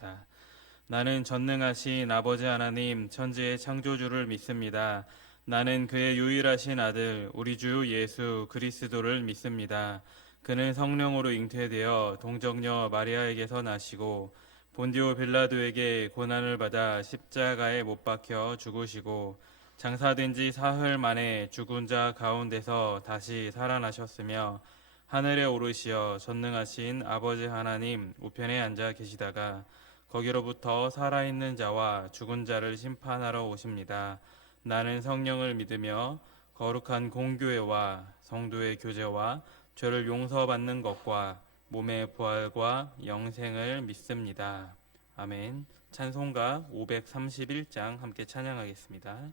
기도합니다. 나는 전능하신 아버지 하나님 천지의 창조주를 믿습니다. 나는 그의 유일하신 아들 우리 주 예수 그리스도를 믿습니다. 그는 성령으로 잉태되어 동정녀 마리아에게서 나시고 본디오 빌라도에게 고난을 받아 십자가에 못 박혀 죽으시고 장사된 지 사흘 만에 죽은 자 가운데서 다시 살아나셨으며 하늘에 오르시어 전능하신 아버지 하나님 우편에 앉아 계시다가 거기로부터 살아있는 자와 죽은 자를 심판하러 오십니다. 나는 성령을 믿으며 거룩한 공교회와 성도의 교제와 죄를 용서받는 것과 몸의 부활과 영생을 믿습니다. 아멘. 찬송가 531장 함께 찬양하겠습니다.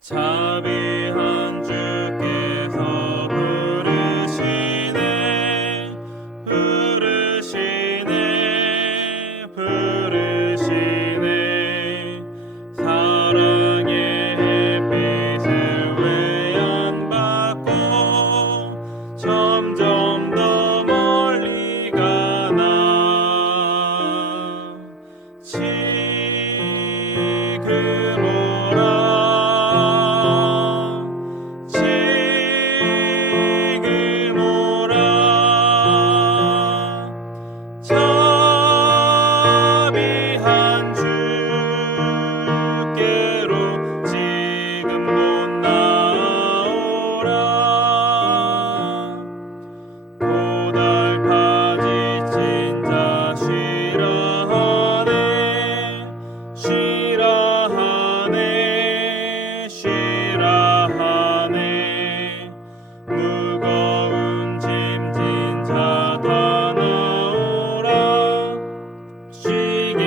자비한 주께서 부르시네 부르시네 부르시네 사랑의 햇빛을 외연받고 점점 더 멀리 가나 지금 오라 자비한 주께로 지금 곧 나오라 고달파 지친 자 쉬라 하네 쉬라 하네 쉬라 하네 무거운 짐진 자 다 나오라 쉬게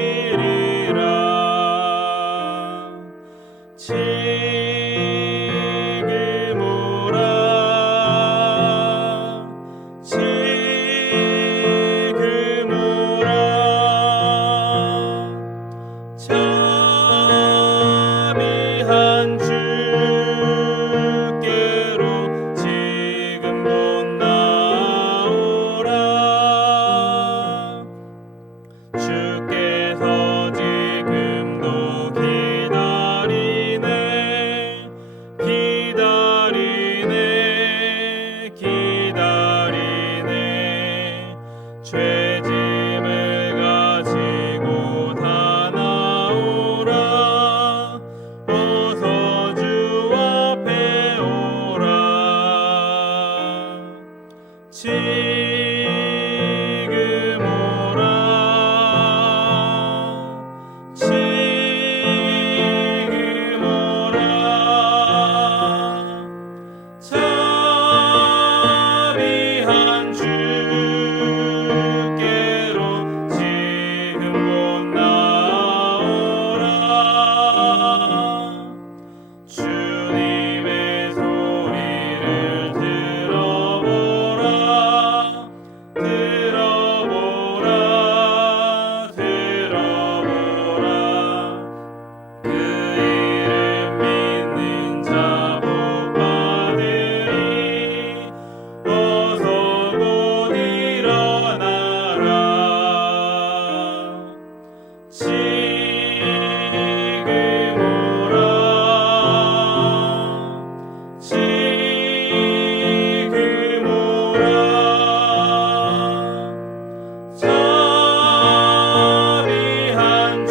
해주시리라 지금 오라 지금 오라 자비한 주께로 지금 곧 나오라 주께서 지금도 기다리네 기다리네 기다리네 죄짐을 가지고 다 나오라 어서 주 앞에 오라 지금 오라 지금 오라 자비한 주께로 지금 곧 나오라 주님의 소리를 들어보라 들어보라 들어보라 그 이름 믿는 자 복 받으리 어서 곧 일어나라 지금 오라 지금 오라 자비한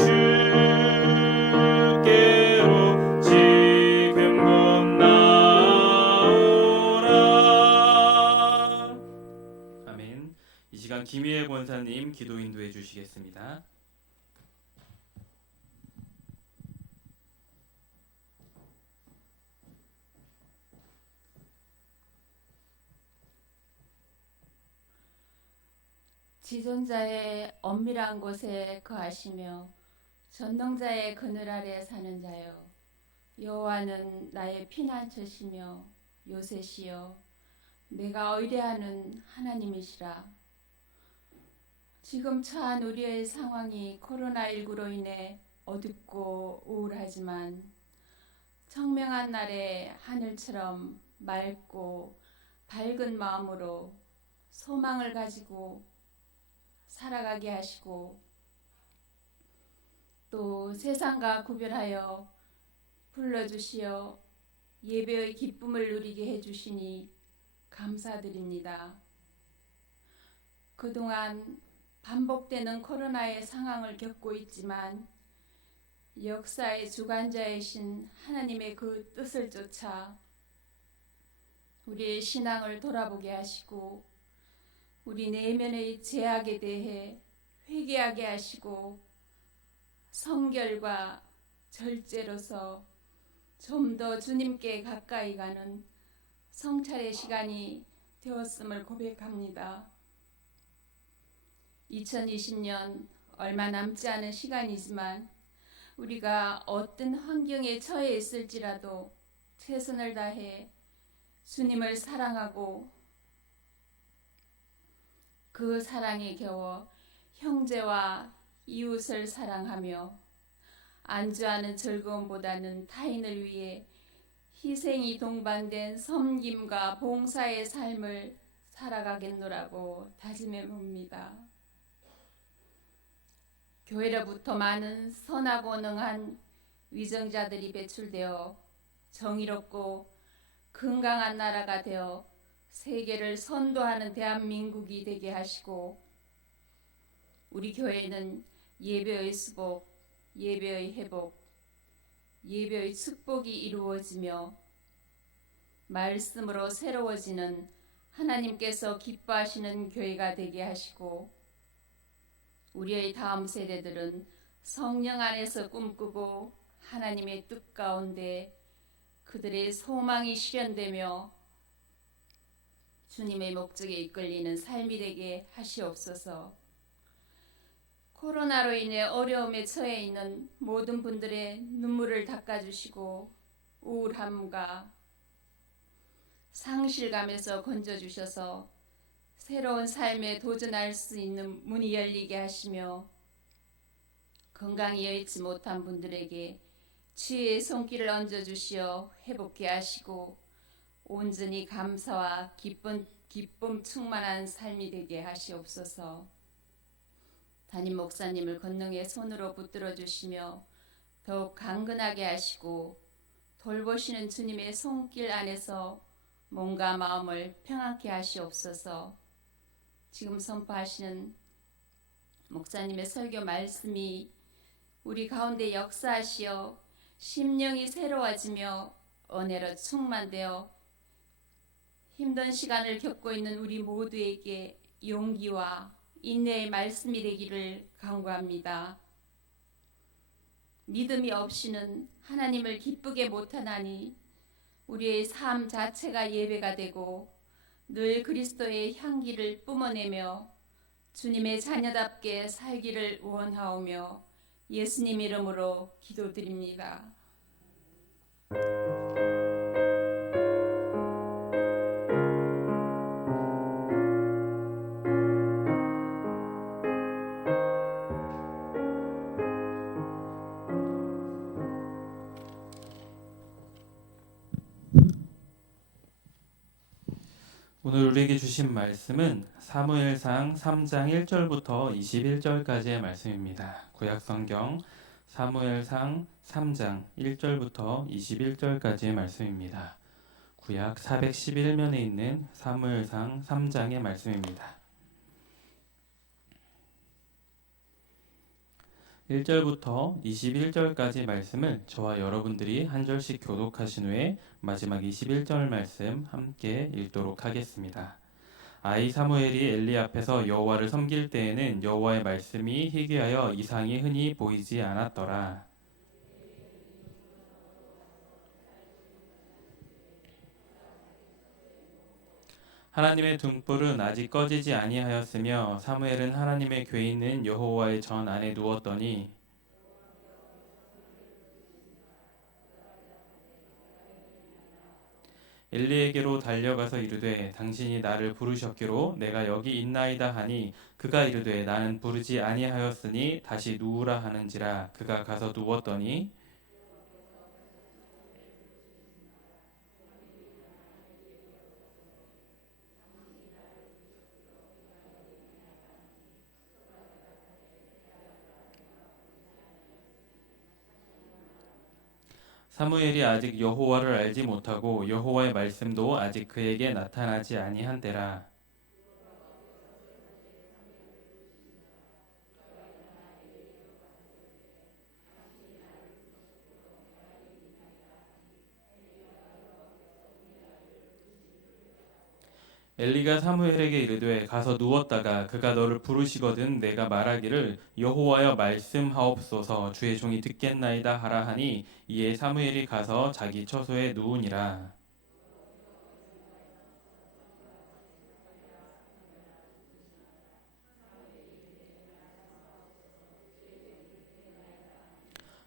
주께로 지금 곧 나오라 아멘. 이 시간 김희애 권사님 기도 인도해 주시겠습니다. 지존자의 엄밀한 곳에 거하시며 전능자의 그늘 아래 사는 자여 여호와는 나의 피난처시며 요새시여 내가 의뢰하는 하나님이시라 지금 처한 우리의 상황이 코로나19로 인해 어둡고 우울하지만 청명한 날의 하늘처럼 맑고 밝은 마음으로 소망을 가지고 살아가게 하시고 또 세상과 구별하여 불러주시어 예배의 기쁨을 누리게 해주시니 감사드립니다. 그동안 반복되는 코로나의 상황을 겪고 있지만 역사의 주관자이신 하나님의 그 뜻을 쫓아 우리의 신앙을 돌아보게 하시고 우리 내면의 죄악에 대해 회개하게 하시고 성결과 절제로서 좀 더 주님께 가까이 가는 성찰의 시간이 되었음을 고백합니다. 2020년 얼마 남지 않은 시간이지만 우리가 어떤 환경에 처해 있을지라도 최선을 다해 주님을 사랑하고 그 사랑에 겨워 형제와 이웃을 사랑하며 안주하는 즐거움보다는 타인을 위해 희생이 동반된 섬김과 봉사의 삶을 살아가겠노라고 다짐해 봅니다. 교회로부터 많은 선하고 능한 위정자들이 배출되어 정의롭고 건강한 나라가 되어 세계를 선도하는 대한민국이 되게 하시고 우리 교회는 예배의 수복, 예배의 회복, 예배의 축복이 이루어지며 말씀으로 새로워지는 하나님께서 기뻐하시는 교회가 되게 하시고 우리의 다음 세대들은 성령 안에서 꿈꾸고 하나님의 뜻 가운데 그들의 소망이 실현되며 주님의 목적에 이끌리는 삶이 되게 하시옵소서. 코로나로 인해 어려움에 처해 있는 모든 분들의 눈물을 닦아주시고 우울함과 상실감에서 건져주셔서 새로운 삶에 도전할 수 있는 문이 열리게 하시며 건강이 여의치 못한 분들에게 치유의 손길을 얹어주시어 회복케 하시고 온전히 감사와 기쁨 충만한 삶이 되게 하시옵소서. 담임 목사님을 권능의 손으로 붙들어 주시며 더욱 강건하게 하시고 돌보시는 주님의 손길 안에서 몸과 마음을 평안케 하시옵소서. 지금 선포하시는 목사님의 설교 말씀이 우리 가운데 역사하시어 심령이 새로워지며 은혜로 충만되어 힘든 시간을 겪고 있는 우리 모두에게 용기와 인내의 말씀이 되기를 간구합니다. 믿음이 없이는 하나님을 기쁘게 못하나니 우리의 삶 자체가 예배가 되고 늘 그리스도의 향기를 뿜어내며 주님의 자녀답게 살기를 원하오며 예수님 이름으로 기도드립니다. 오늘 우리에게 주신 말씀은 사무엘상 3장 1절부터 21절까지의 말씀입니다. 구약성경 사무엘상 3장 1절부터 21절까지의 말씀입니다. 구약 411면에 있는 사무엘상 3장의 말씀입니다. 1절부터 21절까지 말씀을 저와 여러분들이 한 절씩 교독하신 후에 마지막 21절 말씀 함께 읽도록 하겠습니다. 아이 사무엘이 엘리 앞에서 여호와를 섬길 때에는 여호와의 말씀이 희귀하여 이상이 흔히 보이지 않았더라. 하나님의 등불은 아직 꺼지지 아니하였으며 사무엘은 하나님의 궤 있는 여호와의 전 안에 누웠더니 엘리에게로 달려가서 이르되 당신이 나를 부르셨기로 내가 여기 있나이다 하니 그가 이르되 나는 부르지 아니하였으니 다시 누우라 하는지라. 그가 가서 누웠더니 사무엘이 아직 여호와를 알지 못하고 여호와의 말씀도 아직 그에게 나타나지 아니한 때라. 엘리가 사무엘에게 이르되 가서 누웠다가 그가 너를 부르시거든 내가 말하기를 여호와여 말씀하옵소서 주의 종이 듣겠나이다 하라 하니 이에 사무엘이 가서 자기 처소에 누우니라.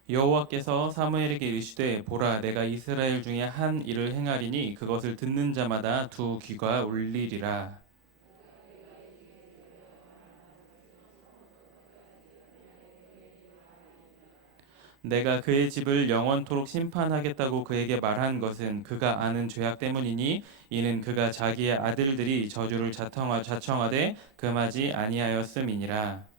여호와께서 사무엘에게 이르시되 보라 내가 이스라엘 중에 한 일을 행하리니 그것을 듣는 자마다 두 귀가 울리리라. 내가 그의 집을 영원토록 심판하겠다고 그에게 말한 것은 그가 아는 죄악 때문이니 이는 그가 자기의 아들들이 저주를 자청하되 금하지 아니하였음이니라.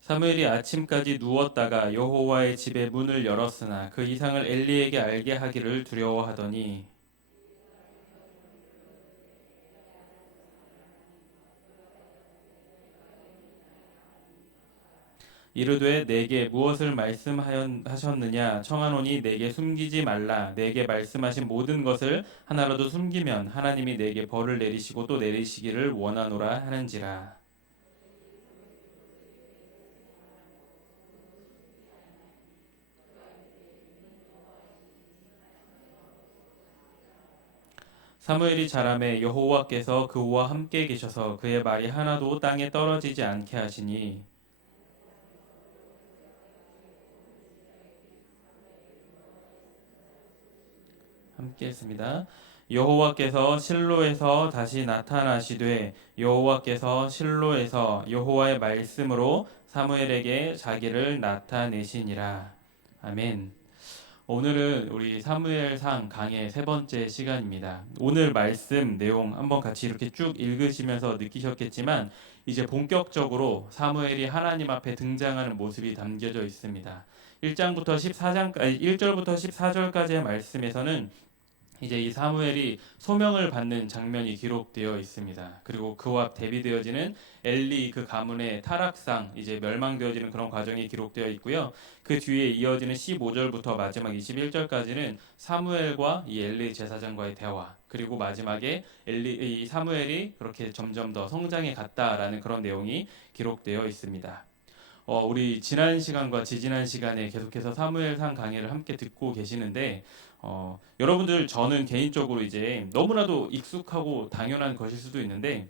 사무엘이 아침까지 누웠다가 여호와의 집의 문을 열었으나 그 이상을 엘리에게 알게 하기를 두려워하더니 이르되 내게 무엇을 말씀하셨느냐 청하노니 내게 숨기지 말라. 내게 말씀하신 모든 것을 하나라도 숨기면 하나님이 내게 벌을 내리시고 또 내리시기를 원하노라 하는지라. 사무엘이 자라매 여호와께서 그와 함께 계셔서 그의 말이 하나도 땅에 떨어지지 않게 하시니 함께 했습니다. 여호와께서 실로에서 다시 나타나시되 여호와께서 실로에서 여호와의 말씀으로 사무엘에게 자기를 나타내시니라. 아멘. 오늘은 우리 사무엘상 강의 세 번째 시간입니다. 오늘 말씀 내용 한번 같이 이렇게 쭉 읽으시면서 느끼셨겠지만 이제 본격적으로 사무엘이 하나님 앞에 등장하는 모습이 담겨져 있습니다. 1장부터 14장까지 1절부터 14절까지의 말씀에서는 이제 이 사무엘이 소명을 받는 장면이 기록되어 있습니다. 그리고 그와 대비되어지는 엘리 그 가문의 타락상 이제 멸망되어지는 그런 과정이 기록되어 있고요. 그 뒤에 이어지는 15절부터 마지막 21절까지는 사무엘과 이 엘리 제사장과의 대화 그리고 마지막에 이 사무엘이 그렇게 점점 더 성장해 갔다라는 그런 내용이 기록되어 있습니다. 우리 지난 시간과 지지난 시간에 계속해서 사무엘상 강의를 함께 듣고 계시는데 여러분들 저는 개인적으로 이제 너무나도 익숙하고 당연한 것일 수도 있는데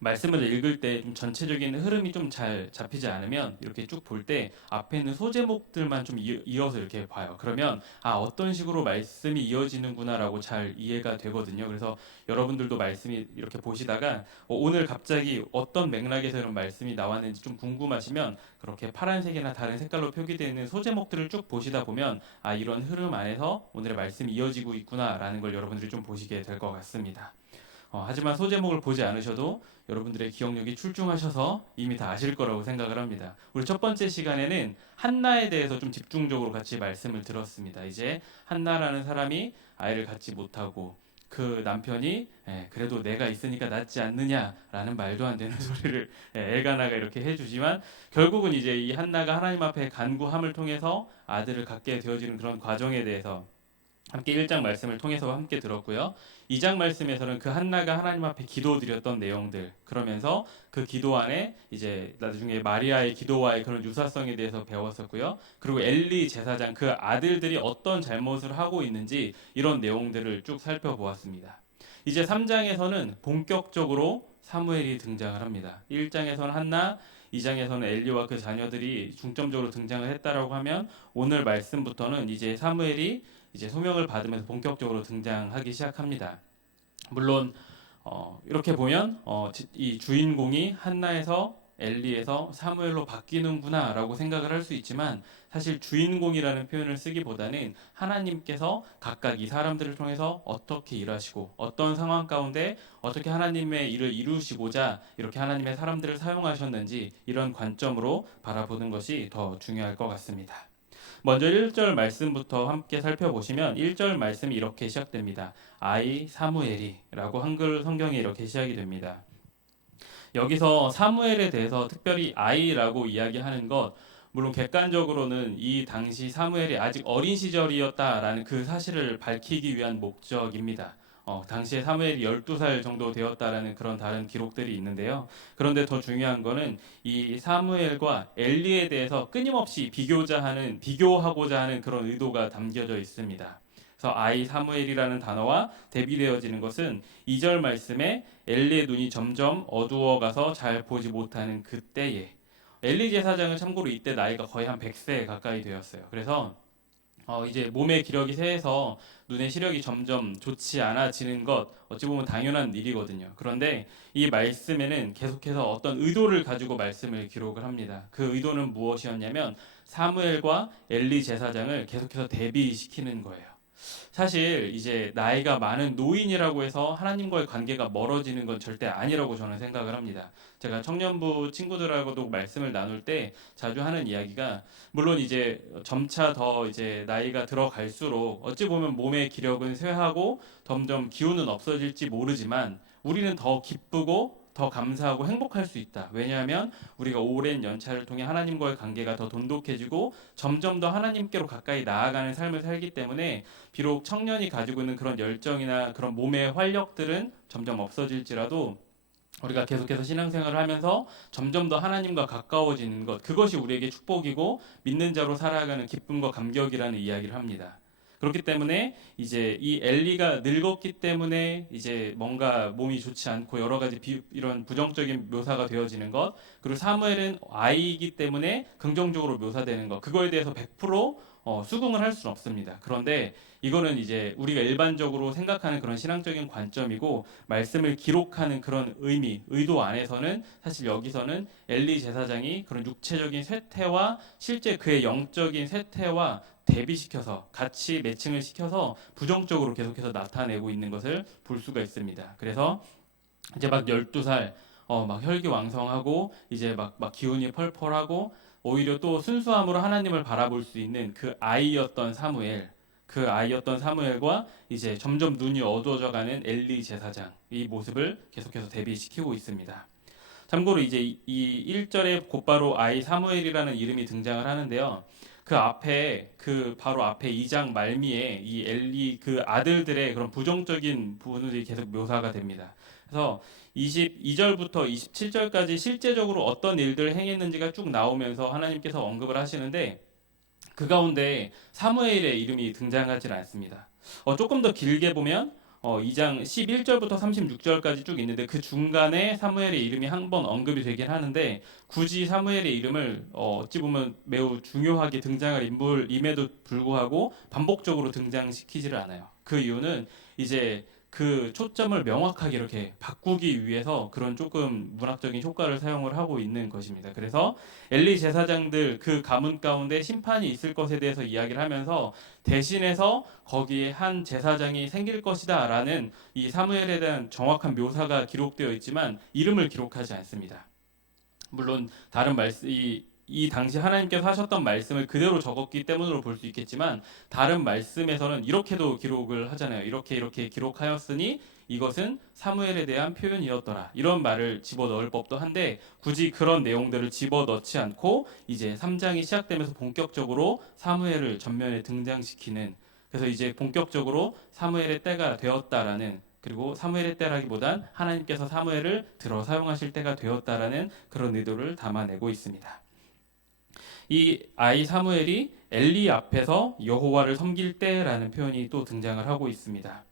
말씀을 읽을 때 좀 전체적인 흐름이 좀 잘 잡히지 않으면 이렇게 쭉 볼 때 앞에 있는 소제목들만 좀 이어서 이렇게 봐요. 그러면 어떤 식으로 말씀이 이어지는구나라고 잘 이해가 되거든요. 그래서 여러분들도 말씀이 이렇게 보시다가 오늘 갑자기 어떤 맥락에서 이런 말씀이 나왔는지 좀 궁금하시면 그렇게 파란색이나 다른 색깔로 표기되어 있는 소제목들을 쭉 보시다 보면 이런 흐름 안에서 오늘의 말씀이 이어지고 있구나라는 걸 여러분들이 좀 보시게 될 것 같습니다. 하지만 소제목을 보지 않으셔도 여러분들의 기억력이 출중하셔서 이미 다 아실 거라고 생각을 합니다. 우리 첫 번째 시간에는 한나에 대해서 좀 집중적으로 같이 말씀을 들었습니다. 이제 한나라는 사람이 아이를 갖지 못하고 그 남편이 그래도 내가 있으니까 낫지 않느냐라는 말도 안 되는 소리를 엘가나가 이렇게 해주지만 결국은 이제 이 한나가 하나님 앞에 간구함을 통해서 아들을 갖게 되어지는 그런 과정에 대해서 함께 1장 말씀을 통해서 함께 들었고요. 2장 말씀에서는 그 한나가 하나님 앞에 기도드렸던 내용들 그러면서 그 기도 안에 이제 나중에 마리아의 기도와의 그런 유사성에 대해서 배웠었고요. 그리고 엘리 제사장 그 아들들이 어떤 잘못을 하고 있는지 이런 내용들을 쭉 살펴보았습니다. 이제 3장에서는 본격적으로 사무엘이 등장을 합니다. 1장에서는 한나, 2장에서는 엘리와 그 자녀들이 중점적으로 등장을 했다라고 하면 오늘 말씀부터는 이제 사무엘이 이제 소명을 받으면서 본격적으로 등장하기 시작합니다. 물론 이렇게 보면 이 주인공이 한나에서 엘리에서 사무엘로 바뀌는구나라고 생각을 할 수 있지만 사실 주인공이라는 표현을 쓰기보다는 하나님께서 각각 이 사람들을 통해서 어떻게 일하시고 어떤 상황 가운데 어떻게 하나님의 일을 이루시고자 이렇게 하나님의 사람들을 사용하셨는지 이런 관점으로 바라보는 것이 더 중요할 것 같습니다. 먼저 1절 말씀부터 함께 살펴보시면 1절 말씀이 이렇게 시작됩니다. 아이 사무엘이라고 한글 성경에 이렇게 시작이 됩니다. 여기서 사무엘에 대해서 특별히 아이라고 이야기하는 것, 물론 객관적으로는 이 당시 사무엘이 아직 어린 시절이었다라는 그 사실을 밝히기 위한 목적입니다. 당시에 사무엘이 12살 정도 되었다라는 그런 다른 기록들이 있는데요. 그런데 더 중요한 거는 이 사무엘과 엘리에 대해서 끊임없이 비교하고자 하는 그런 의도가 담겨져 있습니다. 그래서 아이 사무엘이라는 단어와 대비되어지는 것은 2절 말씀에 엘리의 눈이 점점 어두워가서 잘 보지 못하는 그때에, 엘리 제사장은 참고로 이때 나이가 거의 한 100세 가까이 되었어요. 그래서 이제 몸의 기력이 쇠해서 눈의 시력이 점점 좋지 않아지는 것, 어찌 보면 당연한 일이거든요. 그런데 이 말씀에는 계속해서 어떤 의도를 가지고 말씀을 기록을 합니다. 그 의도는 무엇이었냐면 사무엘과 엘리 제사장을 계속해서 대비시키는 거예요. 사실 이제 나이가 많은 노인이라고 해서 하나님과의 관계가 멀어지는 건 절대 아니라고 저는 생각을 합니다. 제가 청년부 친구들하고도 말씀을 나눌 때 자주 하는 이야기가, 물론 이제 점차 더 이제 나이가 들어갈수록 어찌 보면 몸의 기력은 쇠하고 점점 기운은 없어질지 모르지만 우리는 더 기쁘고 더 감사하고 행복할 수 있다. 왜냐하면 우리가 오랜 연차를 통해 하나님과의 관계가 더 돈독해지고 점점 더 하나님께로 가까이 나아가는 삶을 살기 때문에 비록 청년이 가지고 있는 그런 열정이나 그런 몸의 활력들은 점점 없어질지라도 우리가 계속해서 신앙생활을 하면서 점점 더 하나님과 가까워지는 것, 그것이 우리에게 축복이고 믿는 자로 살아가는 기쁨과 감격이라는 이야기를 합니다. 그렇기 때문에 이제 이 엘리가 늙었기 때문에 이제 뭔가 몸이 좋지 않고 여러 가지 이런 부정적인 묘사가 되어지는 것, 그리고 사무엘은 아이이기 때문에 긍정적으로 묘사되는 것, 그거에 대해서 100% 수긍을 할 수는 없습니다. 그런데 이거는 이제 우리가 일반적으로 생각하는 그런 신앙적인 관점이고 말씀을 기록하는 그런 의도 안에서는 사실 여기서는 엘리 제사장이 그런 육체적인 쇠퇴와 실제 그의 영적인 쇠퇴와 대비시켜서 같이 매칭을 시켜서 부정적으로 계속해서 나타내고 있는 것을 볼 수가 있습니다. 그래서 이제 막 12살 막 혈기왕성하고 이제 막 기운이 펄펄하고 오히려 또 순수함으로 하나님을 바라볼 수 있는 그 아이였던 사무엘과 이제 점점 눈이 어두워져가는 엘리 제사장, 이 모습을 계속해서 대비시키고 있습니다. 참고로 이제 이 1절에 곧바로 아이 사무엘이라는 이름이 등장을 하는데요. 바로 앞에 2장 말미에 이 엘리 그 아들들의 그런 부정적인 부분들이 계속 묘사가 됩니다. 그래서 22절부터 27절까지 실제적으로 어떤 일들을 행했는지가 쭉 나오면서 하나님께서 언급을 하시는데 그 가운데 사무엘의 이름이 등장하지 않습니다. 조금 더 길게 보면 2장 11절부터 36절까지 쭉 있는데 그 중간에 사무엘의 이름이 한 번 언급이 되긴 하는데 굳이 사무엘의 이름을 어찌 보면 매우 중요하게 등장할 인물임에도 불구하고 반복적으로 등장시키지를 않아요. 그 이유는 이제 그 초점을 명확하게 이렇게 바꾸기 위해서 그런 조금 문학적인 효과를 사용을 하고 있는 것입니다. 그래서 엘리 제사장들 그 가문 가운데 심판이 있을 것에 대해서 이야기를 하면서 대신해서 거기에 한 제사장이 생길 것이다 라는 이 사무엘에 대한 정확한 묘사가 기록되어 있지만 이름을 기록하지 않습니다. 물론 다른 이 당시 하나님께서 하셨던 말씀을 그대로 적었기 때문으로 볼 수 있겠지만 다른 말씀에서는 이렇게도 기록을 하잖아요. 이렇게 기록하였으니 이것은 사무엘에 대한 표현이었더라. 이런 말을 집어넣을 법도 한데 굳이 그런 내용들을 집어넣지 않고 이제 3장이 시작되면서 본격적으로 사무엘을 전면에 등장시키는, 그래서 이제 본격적으로 사무엘의 때가 되었다라는, 그리고 사무엘의 때라기보단 하나님께서 사무엘을 들어 사용하실 때가 되었다라는 그런 의도를 담아내고 있습니다. 이 아이 사무엘이 엘리 앞에서 여호와를 섬길 때라는 표현이 또 등장을 하고 있습니다.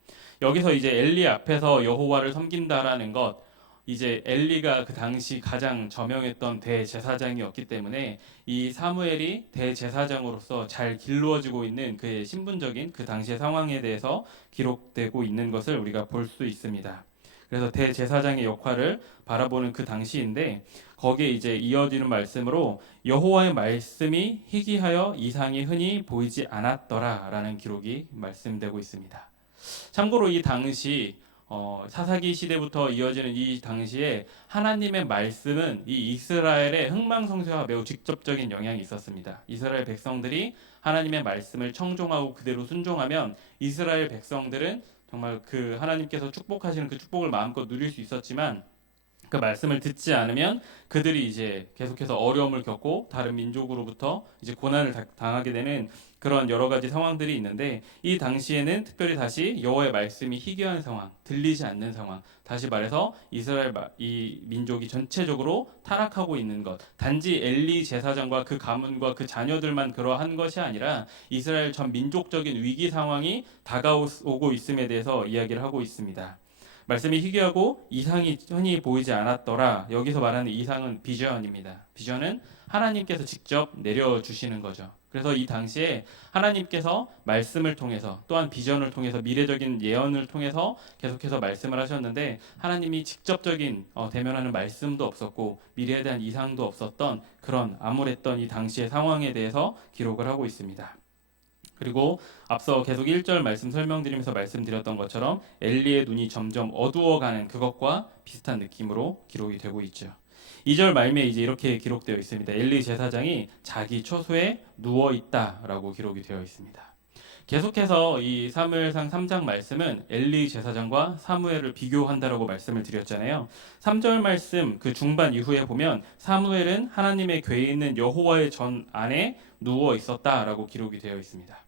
여기서 이제 엘리 앞에서 여호와를 섬긴다라는 것, 이제 엘리가 그 당시 가장 저명했던 대제사장이었기 때문에 이 사무엘이 대제사장으로서 잘 길루어지고 있는 그의 신분적인 그 당시의 상황에 대해서 기록되고 있는 것을 우리가 볼 수 있습니다. 그래서 대제사장의 역할을 바라보는 그 당시인데 거기에 이제 이어지는 말씀으로 여호와의 말씀이 희귀하여 이상이 흔히 보이지 않았더라라는 기록이 말씀되고 있습니다. 참고로 이 당시 사사기 시대부터 이어지는 이 당시에 하나님의 말씀은 이 이스라엘의 흥망성쇠와 매우 직접적인 영향이 있었습니다. 이스라엘 백성들이 하나님의 말씀을 청종하고 그대로 순종하면 이스라엘 백성들은 정말 그 하나님께서 축복하시는 그 축복을 마음껏 누릴 수 있었지만 그 말씀을 듣지 않으면 그들이 이제 계속해서 어려움을 겪고 다른 민족으로부터 이제 고난을 당하게 되는 그런 여러 가지 상황들이 있는데 이 당시에는 특별히 다시 여호와의 말씀이 희귀한 상황, 들리지 않는 상황, 다시 말해서 이스라엘 이 민족이 전체적으로 타락하고 있는 것, 단지 엘리 제사장과 그 가문과 그 자녀들만 그러한 것이 아니라 이스라엘 전 민족적인 위기 상황이 다가오고 있음에 대해서 이야기를 하고 있습니다. 말씀이 희귀하고 이상이 흔히 보이지 않았더라. 여기서 말하는 이상은 비전입니다. 비전은 하나님께서 직접 내려주시는 거죠. 그래서 이 당시에 하나님께서 말씀을 통해서 또한 비전을 통해서 미래적인 예언을 통해서 계속해서 말씀을 하셨는데 하나님이 직접적인 대면하는 말씀도 없었고 미래에 대한 이상도 없었던 그런 암울했던 이 당시의 상황에 대해서 기록을 하고 있습니다. 그리고 앞서 계속 1절 말씀 설명드리면서 말씀드렸던 것처럼 엘리의 눈이 점점 어두워가는 그것과 비슷한 느낌으로 기록이 되고 있죠. 2절 말미에 이제 이렇게 기록되어 있습니다. 엘리 제사장이 자기 처소에 누워 있다라고 기록이 되어 있습니다. 계속해서 이 사무엘상 3장 말씀은 엘리 제사장과 사무엘을 비교한다라고 말씀을 드렸잖아요. 3절 말씀 그 중반 이후에 보면 사무엘은 하나님의 궤에 있는 여호와의 전 안에 누워 있었다라고 기록이 되어 있습니다.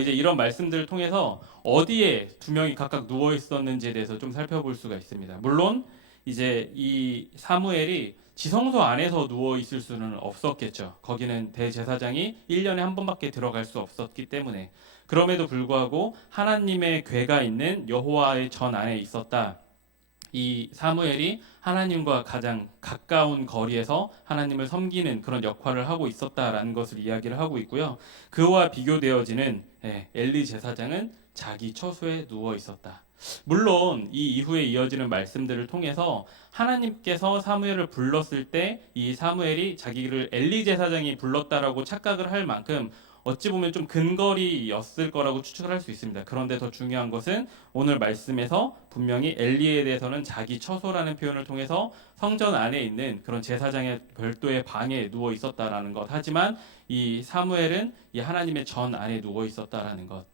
이제 이런 말씀들을 통해서 어디에 두 명이 각각 누워 있었는지에 대해서 좀 살펴볼 수가 있습니다. 물론 이제 이 사무엘이 지성소 안에서 누워 있을 수는 없었겠죠. 거기는 대제사장이 1년에 한 번밖에 들어갈 수 없었기 때문에 그럼에도 불구하고 하나님의 궤가 있는 여호와의 전 안에 있었다. 이 사무엘이 하나님과 가장 가까운 거리에서 하나님을 섬기는 그런 역할을 하고 있었다라는 것을 이야기를 하고 있고요. 그와 비교되어지는 엘리 제사장은 자기 처소에 누워 있었다. 물론 이 이후에 이어지는 말씀들을 통해서 하나님께서 사무엘을 불렀을 때 이 사무엘이 자기를 엘리 제사장이 불렀다라고 착각을 할 만큼 어찌 보면 좀 근거리였을 거라고 추측을 할 수 있습니다. 그런데 더 중요한 것은 오늘 말씀에서 분명히 엘리에 대해서는 자기 처소라는 표현을 통해서 성전 안에 있는 그런 제사장의 별도의 방에 누워 있었다라는 것. 하지만 이 사무엘은 이 하나님의 전 안에 누워 있었다라는 것.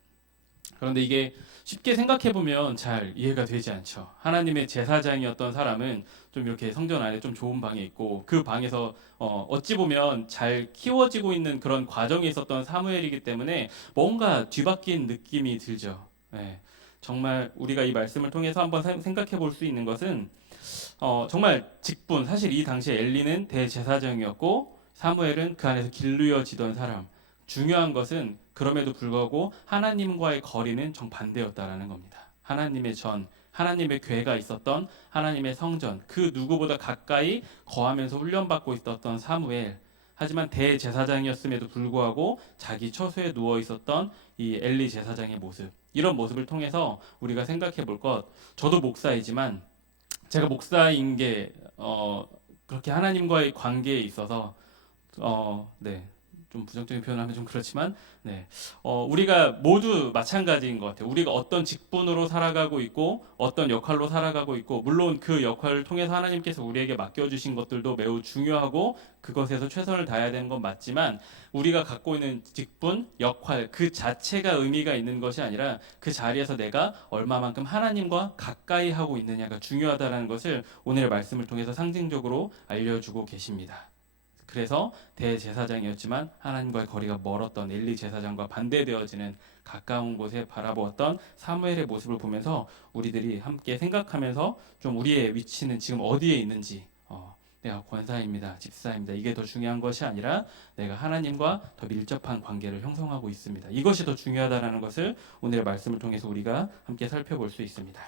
그런데 이게 쉽게 생각해 보면 잘 이해가 되지 않죠. 하나님의 제사장이었던 사람은 좀 이렇게 성전 안에 좀 좋은 방에 있고 그 방에서 어찌 보면 잘 키워지고 있는 그런 과정에 있었던 사무엘이기 때문에 뭔가 뒤바뀐 느낌이 들죠. 네. 정말 우리가 이 말씀을 통해서 한번 생각해 볼 수 있는 것은 정말 직분, 사실 이 당시에 엘리는 대제사장이었고 사무엘은 그 안에서 길르여지던 사람. 중요한 것은 그럼에도 불구하고 하나님과의 거리는 정반대였다라는 겁니다. 하나님의 전, 하나님의 궤가 있었던 하나님의 성전, 그 누구보다 가까이 거하면서 훈련받고 있었던 사무엘. 하지만 대제사장이었음에도 불구하고 자기 처소에 누워 있었던 이 엘리 제사장의 모습. 이런 모습을 통해서 우리가 생각해 볼 것. 저도 목사이지만 제가 목사인 게 그렇게 하나님과의 관계에 있어서 네. 좀 부정적인 표현을 하면 좀 그렇지만 우리가 모두 마찬가지인 것 같아요. 우리가 어떤 직분으로 살아가고 있고 어떤 역할로 살아가고 있고 물론 그 역할을 통해서 하나님께서 우리에게 맡겨주신 것들도 매우 중요하고 그것에서 최선을 다해야 되는 건 맞지만 우리가 갖고 있는 직분, 역할 그 자체가 의미가 있는 것이 아니라 그 자리에서 내가 얼마만큼 하나님과 가까이 하고 있느냐가 중요하다는 것을 오늘의 말씀을 통해서 상징적으로 알려주고 계십니다. 그래서 대제사장이었지만 하나님과의 거리가 멀었던 엘리 제사장과 반대되어지는 가까운 곳에 바라보았던 사무엘의 모습을 보면서 우리들이 함께 생각하면서 좀 우리의 위치는 지금 어디에 있는지 내가 권사입니다, 집사입니다. 이게 더 중요한 것이 아니라 내가 하나님과 더 밀접한 관계를 형성하고 있습니다. 이것이 더 중요하다라는 것을 오늘의 말씀을 통해서 우리가 함께 살펴볼 수 있습니다.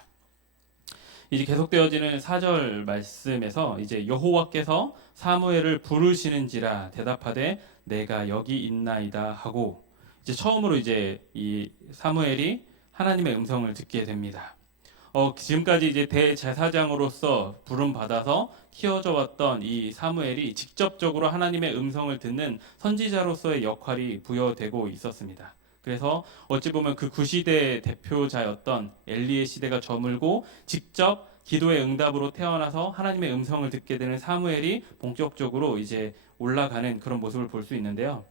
이제 계속되어지는 4절 말씀에서 이제 여호와께서 사무엘을 부르시는지라 대답하되 내가 여기 있나이다 하고, 이제 처음으로 이제 이 사무엘이 하나님의 음성을 듣게 됩니다. 지금까지 이제 대제사장으로서 부름 받아서 키워져 왔던 이 사무엘이 직접적으로 하나님의 음성을 듣는 선지자로서의 역할이 부여되고 있었습니다. 그래서 어찌 보면 그 구시대의 대표자였던 엘리의 시대가 저물고 직접 기도의 응답으로 태어나서 하나님의 음성을 듣게 되는 사무엘이 본격적으로 이제 올라가는 그런 모습을 볼 수 있는데요.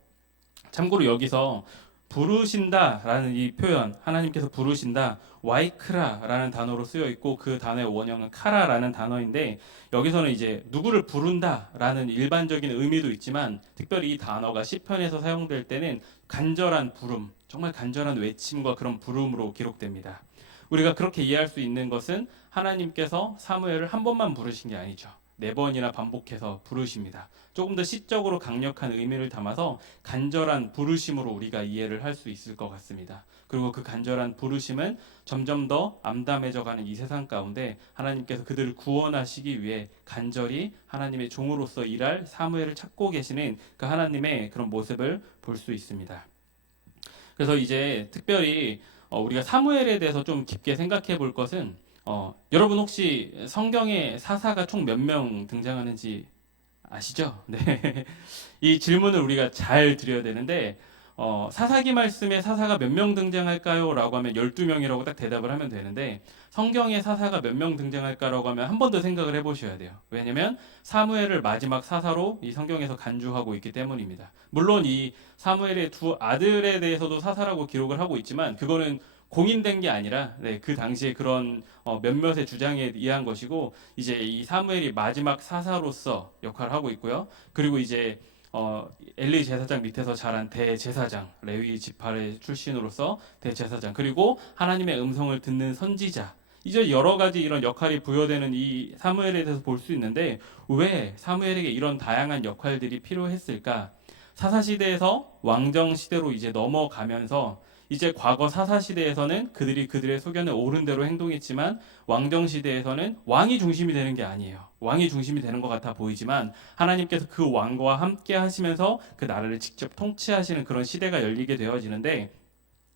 참고로 여기서 부르신다라는 이 표현, 하나님께서 부르신다, 와이크라라는 단어로 쓰여 있고 그 단어의 원형은 카라라는 단어인데, 여기서는 이제 누구를 부른다라는 일반적인 의미도 있지만 특별히 이 단어가 시편에서 사용될 때는 간절한 부름, 정말 간절한 외침과 그런 부름으로 기록됩니다. 우리가 그렇게 이해할 수 있는 것은 하나님께서 사무엘을 한 번만 부르신 게 아니죠. 4번이나 반복해서 부르십니다. 조금 더 시적으로 강력한 의미를 담아서 간절한 부르심으로 우리가 이해를 할 수 있을 것 같습니다. 그리고 그 간절한 부르심은 점점 더 암담해져가는 이 세상 가운데 하나님께서 그들을 구원하시기 위해 간절히 하나님의 종으로서 일할 사무엘을 찾고 계시는 그 하나님의 그런 모습을 볼 수 있습니다. 그래서 이제 특별히 우리가 사무엘에 대해서 좀 깊게 생각해 볼 것은, 여러분 혹시 성경에 사사가 총 몇 명 등장하는지 아시죠? 네. 이 질문을 우리가 잘 드려야 되는데, 사사기 말씀에 사사가 몇 명 등장할까요? 라고 하면 12명이라고 딱 대답을 하면 되는데, 성경에 사사가 몇 명 등장할까라고 하면 한 번 더 생각을 해보셔야 돼요. 왜냐면 사무엘을 마지막 사사로 이 성경에서 간주하고 있기 때문입니다. 물론 이 사무엘의 두 아들에 대해서도 사사라고 기록을 하고 있지만 그거는 공인된 게 아니라 그 당시에 그런 몇몇의 주장에 의한 것이고, 이제 이 사무엘이 마지막 사사로서 역할을 하고 있고요. 그리고 이제 엘리 제사장 밑에서 자란 대제사장, 레위 지파의 출신으로서 대제사장, 그리고 하나님의 음성을 듣는 선지자, 이제 여러 가지 이런 역할이 부여되는 이 사무엘에 대해서 볼 수 있는데, 왜 사무엘에게 이런 다양한 역할들이 필요했을까? 사사시대에서 왕정시대로 이제 넘어가면서 이제 과거 사사시대에서는 그들이 그들의 소견에 옳은 대로 행동했지만 왕정시대에서는 왕이 중심이 되는 게 아니에요. 왕이 중심이 되는 것 같아 보이지만 하나님께서 그 왕과 함께 하시면서 그 나라를 직접 통치하시는 그런 시대가 열리게 되어지는데,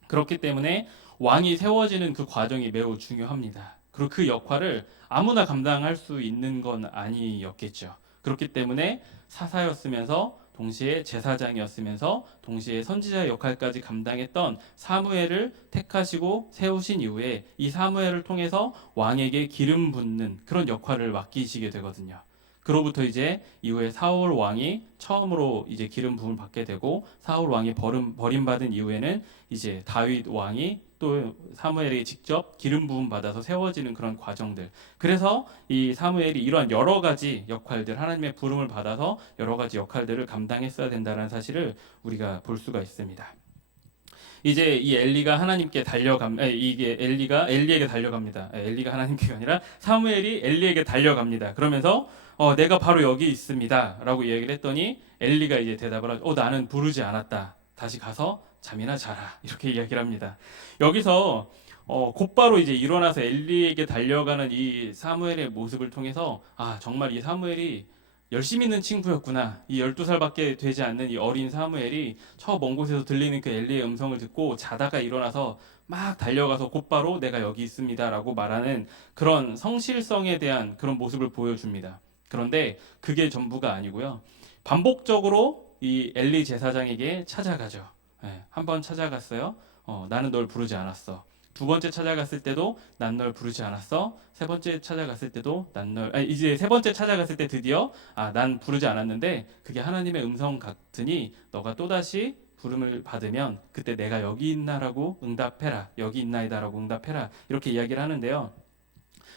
그렇기 때문에 왕이 세워지는 그 과정이 매우 중요합니다. 그리고 그 역할을 아무나 감당할 수 있는 건 아니었겠죠. 그렇기 때문에 사사였으면서 동시에 제사장이었으면서 동시에 선지자의 역할까지 감당했던 사무엘을 택하시고 세우신 이후에 이 사무엘을 통해서 왕에게 기름 붓는 그런 역할을 맡기시게 되거든요. 그로부터 이제 이후에 사울 왕이 처음으로 이제 기름 부음을 받게 되고, 사울 왕이 버림받은 이후에는 이제 다윗 왕이 또 사무엘에게 직접 기름 부음 받아서 세워지는 그런 과정들. 그래서 이 사무엘이 이러한 여러 가지 역할들, 하나님의 부름을 받아서 여러 가지 역할들을 감당했어야 된다는 사실을 우리가 볼 수가 있습니다. 이제 이 엘리가 하나님께 이게 엘리가 엘리에게 달려갑니다. 엘리가 하나님께가 아니라 사무엘이 엘리에게 달려갑니다. 그러면서 내가 바로 여기 있습니다라고 얘기를 했더니 엘리가 이제 대답을 하죠. 나는 부르지 않았다. 다시 가서 잠이나 자라. 이렇게 이야기를 합니다. 여기서 곧바로 이제 일어나서 엘리에게 달려가는 이 사무엘의 모습을 통해서 정말 이 사무엘이 열심히 있는 친구였구나. 이 12살밖에 되지 않는 이 어린 사무엘이 저 먼 곳에서 들리는 그 엘리의 음성을 듣고 자다가 일어나서 막 달려가서 곧바로 내가 여기 있습니다라고 말하는 그런 성실성에 대한 그런 모습을 보여줍니다. 그런데 그게 전부가 아니고요. 반복적으로 이 엘리 제사장에게 찾아가죠. 한번 찾아갔어요. 나는 널 부르지 않았어. 두 번째 찾아갔을 때도 난 널 부르지 않았어. 세 번째 찾아갔을 때도 이제 세 번째 찾아갔을 때 드디어 난 부르지 않았는데 그게 하나님의 음성 같으니 너가 또다시 부름을 받으면 그때 내가 여기 있나라고 응답해라. 여기 있나이다라고 응답해라. 이렇게 이야기를 하는데요.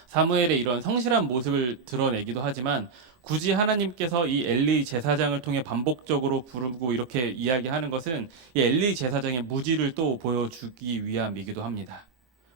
사무엘의 이런 성실한 모습을 드러내기도 하지만 굳이 하나님께서 이 엘리 제사장을 통해 반복적으로 부르고 이렇게 이야기하는 것은 이 엘리 제사장의 무지를 또 보여주기 위함이기도 합니다.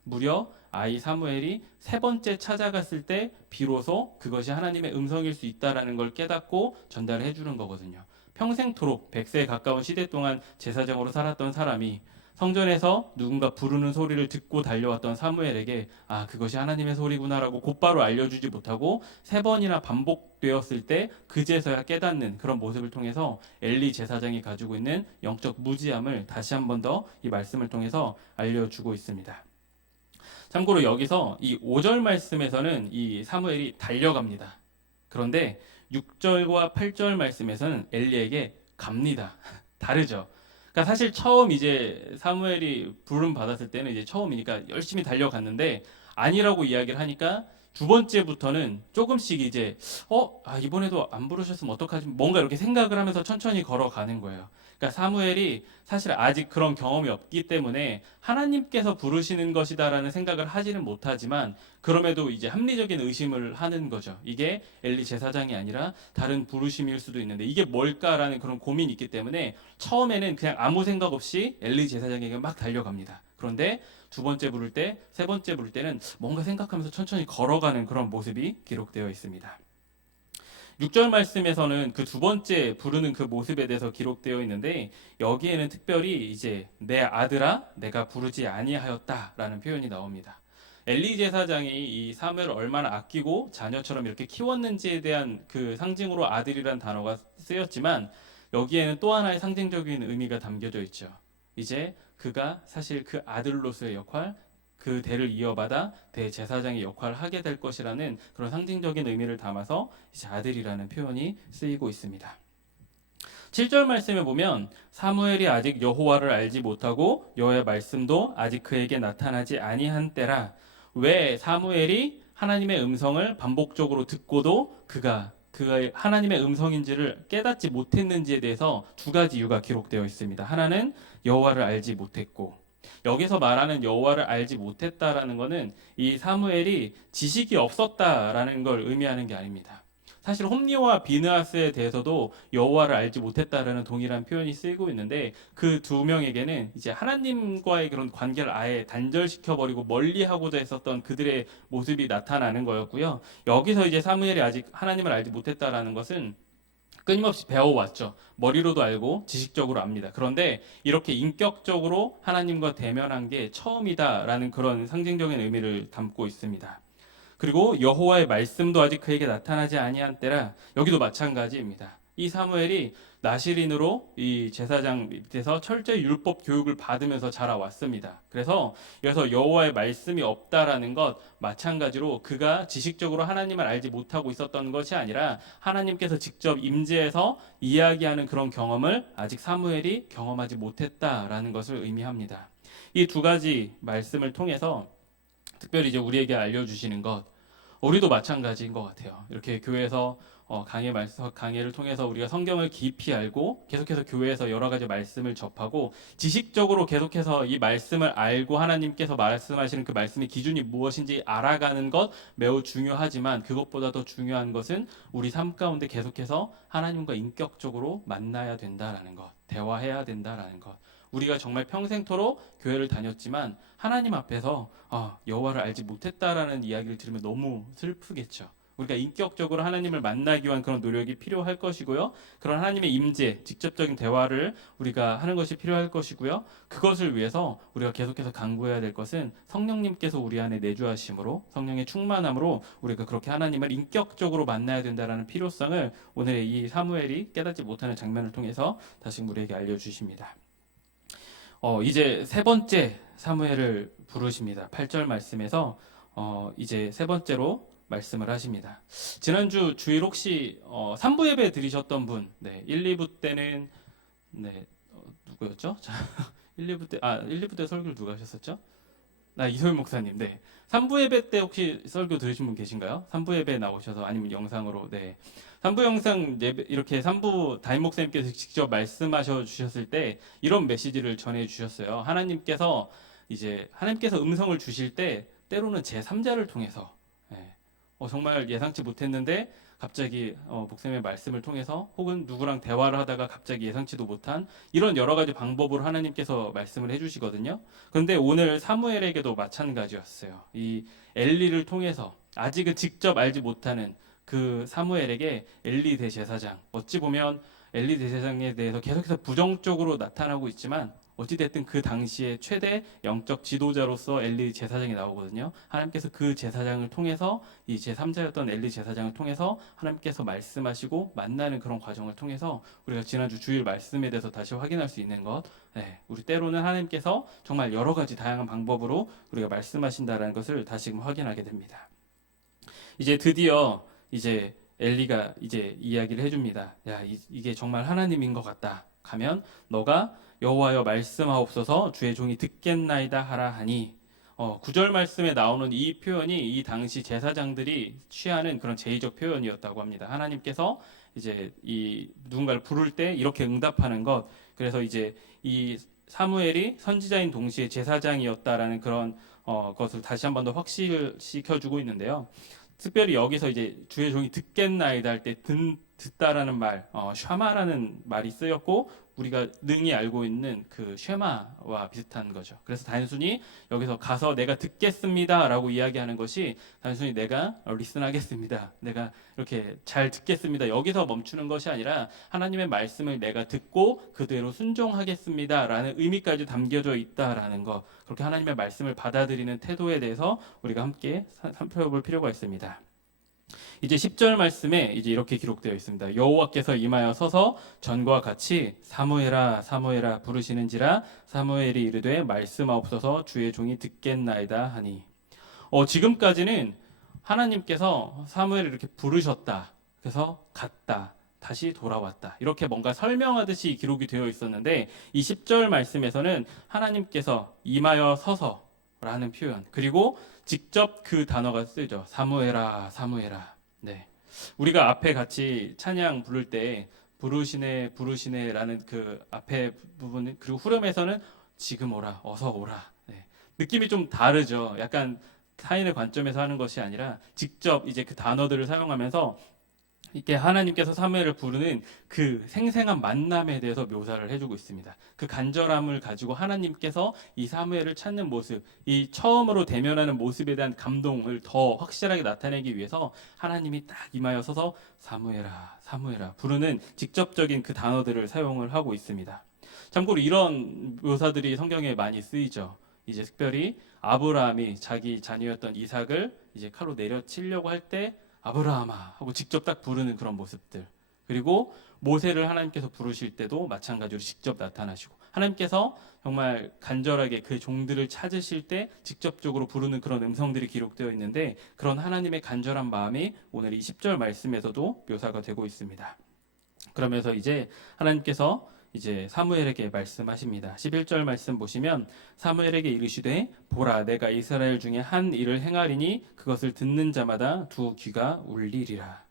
무려 아이 사무엘이 세 번째 찾아갔을 때 비로소 그것이 하나님의 음성일 수 있다라는 걸 깨닫고 전달을 해주는 거거든요. 평생토록 100세에 가까운 시대 동안 제사장으로 살았던 사람이 성전에서 누군가 부르는 소리를 듣고 달려왔던 사무엘에게 아, 그것이 하나님의 소리구나라고 곧바로 알려주지 못하고 세 번이나 반복되었을 때 그제서야 깨닫는 그런 모습을 통해서 엘리 제사장이 가지고 있는 영적 무지함을 다시 한 번 더 이 말씀을 통해서 알려주고 있습니다. 참고로 여기서 이 5절 말씀에서는 이 사무엘이 달려갑니다. 그런데 6절과 8절 말씀에서는 엘리에게 갑니다. 다르죠. 그러니까 사실 처음 이제 사무엘이 부름 받았을 때는 이제 처음이니까 열심히 달려갔는데 아니라고 이야기를 하니까 두 번째부터는 조금씩 이제 이번에도 안 부르셨으면 어떡하지? 뭔가 이렇게 생각을 하면서 천천히 걸어가는 거예요. 그러니까 사무엘이 사실 아직 그런 경험이 없기 때문에 하나님께서 부르시는 것이다라는 생각을 하지는 못하지만 그럼에도 이제 합리적인 의심을 하는 거죠. 이게 엘리 제사장이 아니라 다른 부르심일 수도 있는데 이게 뭘까라는 그런 고민이 있기 때문에 처음에는 그냥 아무 생각 없이 엘리 제사장에게 막 달려갑니다. 그런데 두 번째 부를 때, 세 번째 부를 때는 뭔가 생각하면서 천천히 걸어가는 그런 모습이 기록되어 있습니다. 6절 말씀에서는 그 두 번째 부르는 그 모습에 대해서 기록되어 있는데 여기에는 특별히 이제 내 아들아 내가 부르지 아니하였다라는 표현이 나옵니다. 엘리 제사장이 이 사무엘을 얼마나 아끼고 자녀처럼 이렇게 키웠는지에 대한 그 상징으로 아들이란 단어가 쓰였지만 여기에는 또 하나의 상징적인 의미가 담겨져 있죠. 이제 그가 사실 그 아들로서의 역할, 그 대를 이어받아 대제사장의 역할을 하게 될 것이라는 그런 상징적인 의미를 담아서 이제 아들이라는 표현이 쓰이고 있습니다. 7절 말씀에 보면 사무엘이 아직 여호와를 알지 못하고 여호와의 말씀도 아직 그에게 나타나지 아니한 때라. 왜 사무엘이 하나님의 음성을 반복적으로 듣고도 그가 하나님의 음성인지를 깨닫지 못했는지에 대해서 두 가지 이유가 기록되어 있습니다. 하나는 여호와를 알지 못했고, 여기서 말하는 여호와를 알지 못했다라는 것은 이 사무엘이 지식이 없었다라는 걸 의미하는 게 아닙니다. 사실 홈리와 비느하스에 대해서도 여호와를 알지 못했다라는 동일한 표현이 쓰이고 있는데 그 두 명에게는 이제 하나님과의 그런 관계를 아예 단절시켜 버리고 멀리하고자 했었던 그들의 모습이 나타나는 거였고요. 여기서 이제 사무엘이 아직 하나님을 알지 못했다라는 것은 끊임없이 배워왔죠. 머리로도 알고 지식적으로 압니다. 그런데 이렇게 인격적으로 하나님과 대면한 게 처음이다라는 그런 상징적인 의미를 담고 있습니다. 그리고 여호와의 말씀도 아직 그에게 나타나지 아니한 때라 여기도 마찬가지입니다. 이 사무엘이 나시린으로 이 제사장 밑에서 철저히 율법 교육을 받으면서 자라왔습니다. 그래서 여기서 여호와의 말씀이 없다라는 것 마찬가지로 그가 지식적으로 하나님을 알지 못하고 있었던 것이 아니라 하나님께서 직접 임재해서 이야기하는 그런 경험을 아직 사무엘이 경험하지 못했다라는 것을 의미합니다. 이 두 가지 말씀을 통해서 특별히 이제 우리에게 알려주시는 것, 우리도 마찬가지인 것 같아요. 이렇게 교회에서 강해를 통해서 우리가 성경을 깊이 알고 계속해서 교회에서 여러 가지 말씀을 접하고 지식적으로 계속해서 이 말씀을 알고 하나님께서 말씀하시는 그 말씀의 기준이 무엇인지 알아가는 것 매우 중요하지만 그것보다 더 중요한 것은 우리 삶 가운데 계속해서 하나님과 인격적으로 만나야 된다라는 것, 대화해야 된다라는 것. 우리가 정말 평생토록 교회를 다녔지만 하나님 앞에서 여호와를 알지 못했다라는 이야기를 들으면 너무 슬프겠죠. 우리가 인격적으로 하나님을 만나기 위한 그런 노력이 필요할 것이고요. 그런 하나님의 임재, 직접적인 대화를 우리가 하는 것이 필요할 것이고요. 그것을 위해서 우리가 계속해서 간구해야 될 것은 성령님께서 우리 안에 내주하심으로 성령의 충만함으로 우리가 그렇게 하나님을 인격적으로 만나야 된다는 필요성을 오늘의 이 사무엘이 깨닫지 못하는 장면을 통해서 다시 우리에게 알려주십니다. 이제 세 번째 사무엘을 부르십니다. 8절 말씀에서 이제 세 번째로 말씀을 하십니다. 지난주 주일 혹시 3부 예배 드리셨던 분, 1, 2부 때는 누구였죠? 자, 1, 2부 때 설교를 누가 하셨었죠? 이소연 목사님. 3부 예배 때 혹시 설교 들으신 분 계신가요? 3부 예배 나오셔서 아니면 영상으로 3부 영상 예배, 이렇게 3부 담임 목사님께서 직접 말씀하셔 주셨을 때 이런 메시지를 전해 주셨어요. 하나님께서 음성을 주실 때 때로는 제3자를 통해서 정말 예상치 못했는데 갑자기 목사님의 말씀을 통해서 혹은 누구랑 대화를 하다가 갑자기 예상치도 못한 이런 여러 가지 방법으로 하나님께서 말씀을 해주시거든요. 그런데 오늘 사무엘에게도 마찬가지였어요. 이 엘리를 통해서 아직은 직접 알지 못하는 그 사무엘에게 엘리 대제사장, 어찌 보면 엘리 대제사장에 대해서 계속해서 부정적으로 나타나고 있지만 어찌됐든 그 당시에 최대 영적 지도자로서 엘리 제사장이 나오거든요. 하나님께서 그 제사장을 통해서 이 제3자였던 엘리 제사장을 통해서 하나님께서 말씀하시고 만나는 그런 과정을 통해서 우리가 지난주 주일 말씀에 대해서 다시 확인할 수 있는 것, 우리 때로는 하나님께서 정말 여러 가지 다양한 방법으로 우리가 말씀하신다라는 것을 다시금 확인하게 됩니다. 이제 드디어 이제 엘리가 이제 이야기를 해줍니다. 야, 이게 정말 하나님인 것 같다. 가면 너가 여호와여 말씀하옵소서 주의 종이 듣겠나이다 하라 하니 9절 말씀에 나오는 이 표현이 이 당시 제사장들이 취하는 그런 제의적 표현이었다고 합니다. 하나님께서 이제 이 누군가를 부를 때 이렇게 응답하는 것. 그래서 이제 이 사무엘이 선지자인 동시에 제사장이었다라는 그런 것을 다시 한 번 더 확실시켜주고 있는데요. 특별히 여기서 이제 주의 종이 듣겠나이다 할 때 듣다라는 말, 샤마라는 말이 쓰였고 우리가 능히 알고 있는 그 쉐마와 비슷한 거죠. 그래서 단순히 여기서 가서 내가 듣겠습니다라고 이야기하는 것이 단순히 내가 리슨하겠습니다. 내가 이렇게 잘 듣겠습니다. 여기서 멈추는 것이 아니라 하나님의 말씀을 내가 듣고 그대로 순종하겠습니다라는 의미까지 담겨져 있다라는 것. 그렇게 하나님의 말씀을 받아들이는 태도에 대해서 우리가 함께 살펴볼 필요가 있습니다. 이제 10절 말씀에 이제 이렇게 기록되어 있습니다. 여호와께서 임하여 서서 전과 같이 사무엘아 사무엘아 부르시는지라 사무엘이 이르되 말씀하옵소서 주의 종이 듣겠나이다 하니 지금까지는 하나님께서 사무엘을 이렇게 부르셨다. 그래서 갔다. 다시 돌아왔다. 이렇게 뭔가 설명하듯이 기록이 되어 있었는데 이 10절 말씀에서는 하나님께서 임하여 서서라는 표현 그리고 직접 그 단어가 쓰죠. 사무엘아 사무엘아. 네. 우리가 앞에 같이 찬양 부를 때 부르시네 부르시네라는 그 앞에 부분 그리고 후렴에서는 지금 오라 어서 오라. 네. 느낌이 좀 다르죠. 약간 타인의 관점에서 하는 것이 아니라 직접 이제 그 단어들을 사용하면서 이렇게 하나님께서 사무엘을 부르는 그 생생한 만남에 대해서 묘사를 해주고 있습니다. 그 간절함을 가지고 하나님께서 이 사무엘을 찾는 모습, 이 처음으로 대면하는 모습에 대한 감동을 더 확실하게 나타내기 위해서 하나님이 딱 임하여 서서 사무엘아, 사무엘아 부르는 직접적인 그 단어들을 사용을 하고 있습니다. 참고로 이런 묘사들이 성경에 많이 쓰이죠. 이제 특별히 아브라함이 자기 자녀였던 이삭을 이제 칼로 내려치려고 할 때 아브라함아 하고 직접 딱 부르는 그런 모습들. 그리고 모세를 하나님께서 부르실 때도 마찬가지로 직접 나타나시고 하나님께서 정말 간절하게 그 종들을 찾으실 때 직접적으로 부르는 그런 음성들이 기록되어 있는데 그런 하나님의 간절한 마음이 오늘 이 10절 말씀에서도 묘사가 되고 있습니다. 그러면서 이제 하나님께서 이제 사무엘에게 말씀하십니다. 11절 말씀 보시면 사무엘에게 이르시되 보라 내가 이스라엘 중에 한 일을 행하리니 그것을 듣는 자마다 두 귀가 울리리라.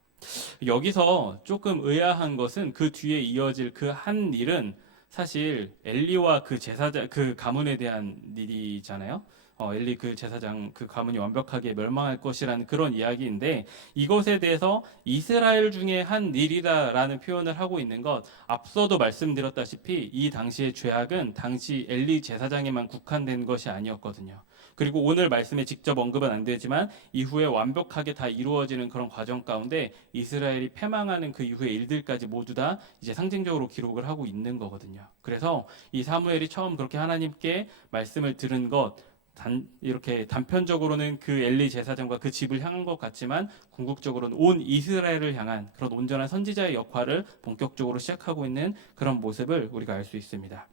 여기서 조금 의아한 것은 그 뒤에 이어질 그 한 일은 사실 엘리와 그 제사장 그 가문에 대한 일이잖아요. 엘리 그 제사장 그 가문이 완벽하게 멸망할 것이라는 그런 이야기인데 이것에 대해서 이스라엘 중에 한 일이다라는 표현을 하고 있는 것 앞서도 말씀드렸다시피 이 당시의 죄악은 당시 엘리 제사장에만 국한된 것이 아니었거든요. 그리고 오늘 말씀에 직접 언급은 안 되지만 이후에 완벽하게 다 이루어지는 그런 과정 가운데 이스라엘이 패망하는 그 이후의 일들까지 모두 다 이제 상징적으로 기록을 하고 있는 거거든요. 그래서 이 사무엘이 처음 그렇게 하나님께 말씀을 들은 것 이렇게 단편적으로는 그 엘리 제사장과 그 집을 향한 것 같지만 궁극적으로는 온 이스라엘을 향한 그런 온전한 선지자의 역할을 본격적으로 시작하고 있는 그런 모습을 우리가 알 수 있습니다.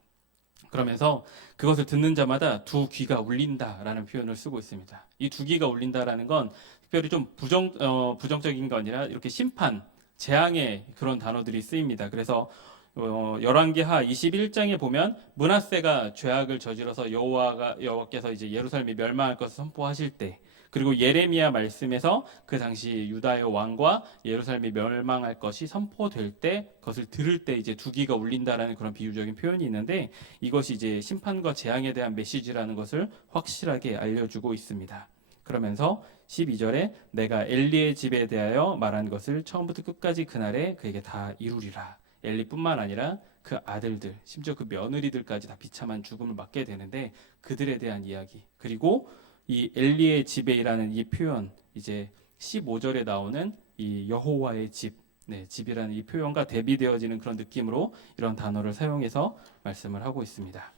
그러면서 그것을 듣는 자마다 두 귀가 울린다라는 표현을 쓰고 있습니다. 이 두 귀가 울린다라는 건 특별히 좀 부정적인 게 아니라 이렇게 심판, 재앙의 그런 단어들이 쓰입니다. 그래서 열왕기하 21장에 보면 므낫세가 죄악을 저질러서 여호와께서 이제 예루살렘이 멸망할 것을 선포하실 때 그리고 예레미야 말씀에서 그 당시 유다의 왕과 예루살렘이 멸망할 것이 선포될 때 그것을 들을 때 이제 두 귀가 울린다라는 그런 비유적인 표현이 있는데 이것이 이제 심판과 재앙에 대한 메시지라는 것을 확실하게 알려주고 있습니다. 그러면서 12절에 내가 엘리의 집에 대하여 말한 것을 처음부터 끝까지 그날에 그에게 다 이루리라. 엘리뿐만 아니라 그 아들들, 심지어 그 며느리들까지 다 비참한 죽음을 맞게 되는데 그들에 대한 이야기. 그리고 이 엘리의 집에라는 이 표현, 이제 15절에 나오는 이 여호와의 집, 집이라는 이 표현과 대비되어지는 그런 느낌으로 이런 단어를 사용해서 말씀을 하고 있습니다.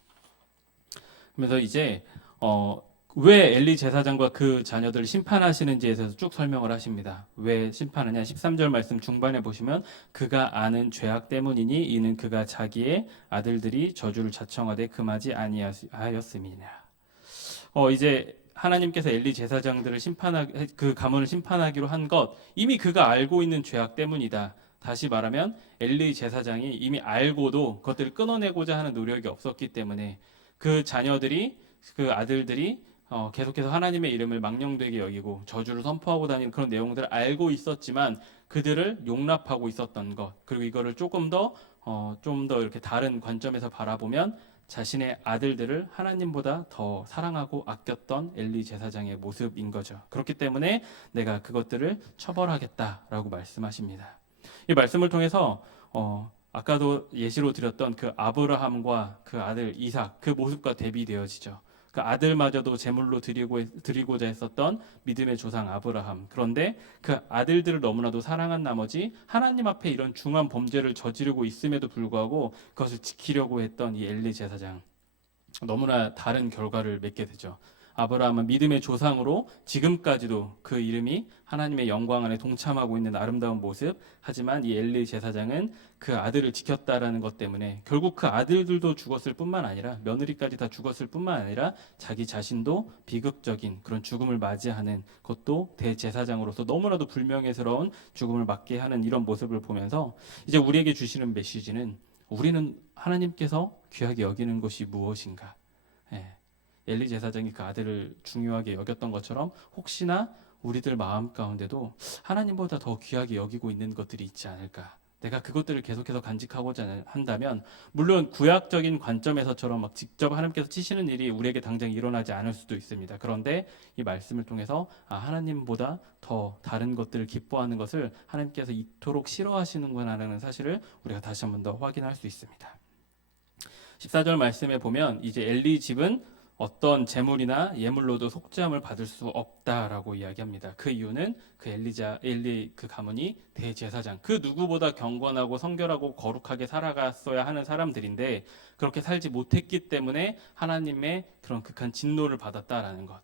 그래서 이제 왜 엘리 제사장과 그 자녀들을 심판하시는지에 대해서 쭉 설명을 하십니다. 왜 심판하냐? 13절 말씀 중반에 보시면 그가 아는 죄악 때문이니 이는 그가 자기의 아들들이 저주를 자청하되 금하지 아니하였음이냐. 이제 하나님께서 엘리 제사장들을 그 가문을 심판하기로 한 것 이미 그가 알고 있는 죄악 때문이다. 다시 말하면 엘리 제사장이 이미 알고도 그것들을 끊어내고자 하는 노력이 없었기 때문에 그 자녀들이 그 아들들이 계속해서 하나님의 이름을 망령되게 여기고 저주를 선포하고 다니는 그런 내용들을 알고 있었지만 그들을 용납하고 있었던 것, 그리고 이거를 좀 더 이렇게 다른 관점에서 바라보면 자신의 아들들을 하나님보다 더 사랑하고 아꼈던 엘리 제사장의 모습인 거죠. 그렇기 때문에 내가 그것들을 처벌하겠다라고 말씀하십니다. 이 말씀을 통해서 아까도 예시로 드렸던 그 아브라함과 그 아들 이삭 그 모습과 대비되어지죠. 그 아들마저도 제물로 드리고자 했었던 믿음의 조상 아브라함. 그런데 그 아들들을 너무나도 사랑한 나머지 하나님 앞에 이런 중한 범죄를 저지르고 있음에도 불구하고 그것을 지키려고 했던 이 엘리 제사장. 너무나 다른 결과를 맺게 되죠. 아브라함은 믿음의 조상으로 지금까지도 그 이름이 하나님의 영광 안에 동참하고 있는 아름다운 모습. 하지만 이 엘리 제사장은 그 아들을 지켰다라는 것 때문에 결국 그 아들들도 죽었을 뿐만 아니라 며느리까지 다 죽었을 뿐만 아니라 자기 자신도 비극적인 그런 죽음을 맞이하는 것도 대제사장으로서 너무나도 불명예스러운 죽음을 맞게 하는 이런 모습을 보면서 이제 우리에게 주시는 메시지는 우리는 하나님께서 귀하게 여기는 것이 무엇인가? 엘리 제사장이 그 아들을 중요하게 여겼던 것처럼 혹시나 우리들 마음 가운데도 하나님보다 더 귀하게 여기고 있는 것들이 있지 않을까? 내가 그것들을 계속해서 간직하고자 한다면 물론 구약적인 관점에서처럼 막 직접 하나님께서 치시는 일이 우리에게 당장 일어나지 않을 수도 있습니다. 그런데 이 말씀을 통해서 하나님보다 더 다른 것들을 기뻐하는 것을 하나님께서 이토록 싫어하시는구나라는 사실을 우리가 다시 한 번 더 확인할 수 있습니다. 14절 말씀에 보면 이제 엘리 집은 어떤 재물이나 예물로도 속죄함을 받을 수 없다라고 이야기합니다. 그 이유는 그 엘리 그 가문이 대제사장, 그 누구보다 경건하고 성결하고 거룩하게 살아갔어야 하는 사람들인데 그렇게 살지 못했기 때문에 하나님의 그런 극한 진노를 받았다라는 것.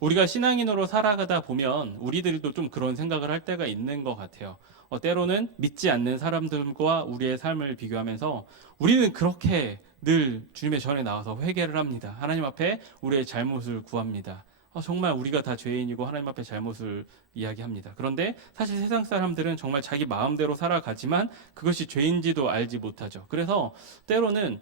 우리가 신앙인으로 살아가다 보면 우리들도 좀 그런 생각을 할 때가 있는 것 같아요. 때로는 믿지 않는 사람들과 우리의 삶을 비교하면서 우리는 그렇게 늘 주님의 전에 나와서 회개를 합니다. 하나님 앞에 우리의 잘못을 구합니다. 정말 우리가 다 죄인이고 하나님 앞에 잘못을 이야기합니다. 그런데 사실 세상 사람들은 정말 자기 마음대로 살아가지만 그것이 죄인지도 알지 못하죠. 그래서 때로는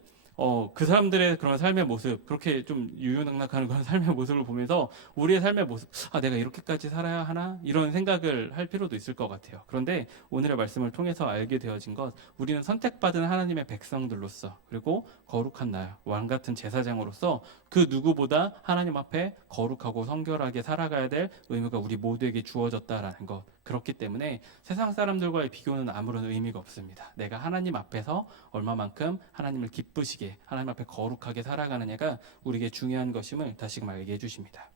그 사람들의 그런 삶의 모습, 그렇게 좀 유유낙낙하는 그런 삶의 모습을 보면서 우리의 삶의 모습, 내가 이렇게까지 살아야 하나? 이런 생각을 할 필요도 있을 것 같아요. 그런데 오늘의 말씀을 통해서 알게 되어진 것, 우리는 선택받은 하나님의 백성들로서, 그리고 거룩한 왕 같은 제사장으로서 그 누구보다 하나님 앞에 거룩하고 성결하게 살아가야 될 의무가 우리 모두에게 주어졌다라는 것. 그렇기 때문에 세상 사람들과의 비교는 아무런 의미가 없습니다. 내가 하나님 앞에서 얼마만큼 하나님을 기쁘시게 하나님 앞에 거룩하게 살아가느냐가 우리에게 중요한 것임을 다시금 알게 해주십니다.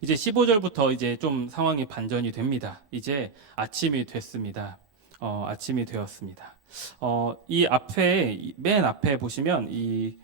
이제 15절부터 이제 좀 상황이 반전이 됩니다. 이제 아침이 됐습니다. 아침이 되었습니다. 이 앞에 맨 앞에 보시면 이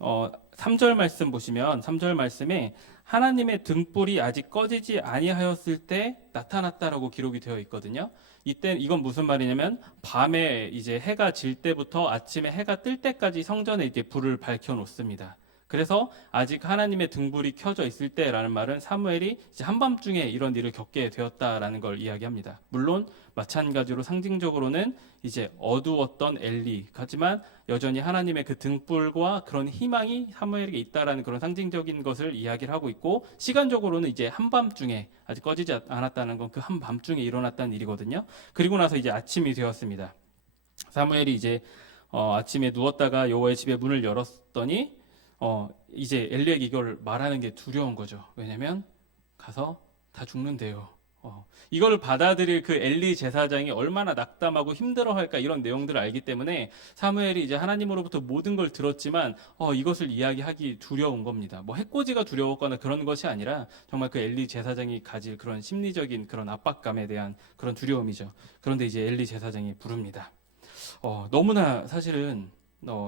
3절 말씀 보시면 3절 말씀에 하나님의 등불이 아직 꺼지지 아니하였을 때 나타났다라고 기록이 되어 있거든요. 이때 이건 무슨 말이냐면 밤에 이제 해가 질 때부터 아침에 해가 뜰 때까지 성전에 이제 불을 밝혀 놓습니다. 그래서 아직 하나님의 등불이 켜져 있을 때라는 말은 사무엘이 이제 한밤중에 이런 일을 겪게 되었다라는 걸 이야기합니다. 물론 마찬가지로 상징적으로는 이제 어두웠던 엘리, 하지만 여전히 하나님의 그 등불과 그런 희망이 사무엘에게 있다라는 그런 상징적인 것을 이야기를 하고 있고, 시간적으로는 이제 한밤중에 아직 꺼지지 않았다는 건 그 한밤중에 일어났다는 일이거든요. 그리고 나서 이제 아침이 되었습니다. 사무엘이 이제 아침에 누웠다가 여호와의 집에 문을 열었더니 이제 엘리에게 이걸 말하는 게 두려운 거죠. 왜냐하면 가서 다 죽는데요. 이걸 받아들일 그 엘리 제사장이 얼마나 낙담하고 힘들어할까 이런 내용들을 알기 때문에 사무엘이 이제 하나님으로부터 모든 걸 들었지만 이것을 이야기하기 두려운 겁니다. 뭐 해코지가 두려웠거나 그런 것이 아니라 정말 그 엘리 제사장이 가질 그런 심리적인 그런 압박감에 대한 그런 두려움이죠. 그런데 이제 엘리 제사장이 부릅니다. 너무나 사실은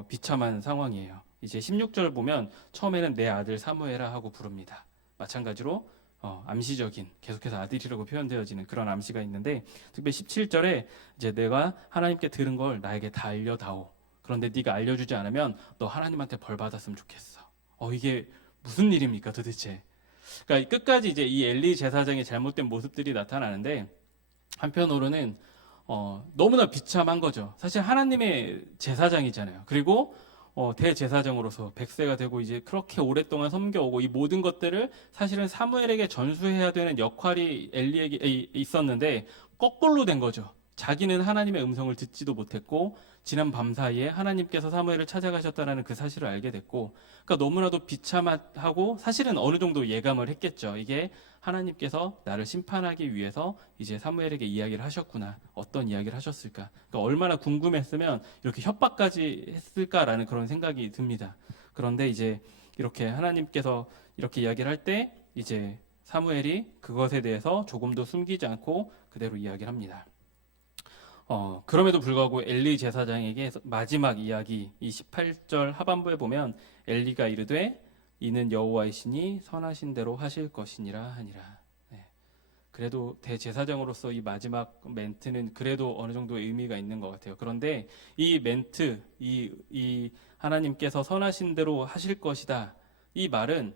비참한 상황이에요. 이제 16절 보면 처음에는 내 아들 사무엘아 하고 부릅니다. 마찬가지로 암시적인 계속해서 아들이라고 표현되어지는 그런 암시가 있는데 특별히 17절에 이제 내가 하나님께 들은 걸 나에게 다 알려다오. 그런데 네가 알려주지 않으면 너 하나님한테 벌 받았으면 좋겠어. 이게 무슨 일입니까 도대체? 그러니까 끝까지 이제 이 엘리 제사장의 잘못된 모습들이 나타나는데 한편으로는 너무나 비참한 거죠. 사실 하나님의 제사장이잖아요. 그리고 대제사장으로서 100세가 되고 이제 그렇게 오랫동안 섬겨오고 이 모든 것들을 사실은 사무엘에게 전수해야 되는 역할이 엘리에게 있었는데 거꾸로 된 거죠. 자기는 하나님의 음성을 듣지도 못했고 지난 밤 사이에 하나님께서 사무엘을 찾아가셨다는 그 사실을 알게 됐고 그러니까 너무나도 비참하고 사실은 어느 정도 예감을 했겠죠. 이게 하나님께서 나를 심판하기 위해서 이제 사무엘에게 이야기를 하셨구나. 어떤 이야기를 하셨을까? 그러니까 얼마나 궁금했으면 이렇게 협박까지 했을까라는 그런 생각이 듭니다. 그런데 이제 이렇게 하나님께서 이렇게 이야기를 할 때 이제 사무엘이 그것에 대해서 조금도 숨기지 않고 그대로 이야기를 합니다. 그럼에도 불구하고 엘리 제사장에게 마지막 이야기 이 18절 하반부에 보면 엘리가 이르되 이는 여호와이시니 선하신 대로 하실 것이니라 하니라. 네. 그래도 대제사장으로서 이 마지막 멘트는 그래도 어느 정도 의미가 있는 것 같아요. 그런데 이 멘트, 이 하나님께서 선하신 대로 하실 것이다. 이 말은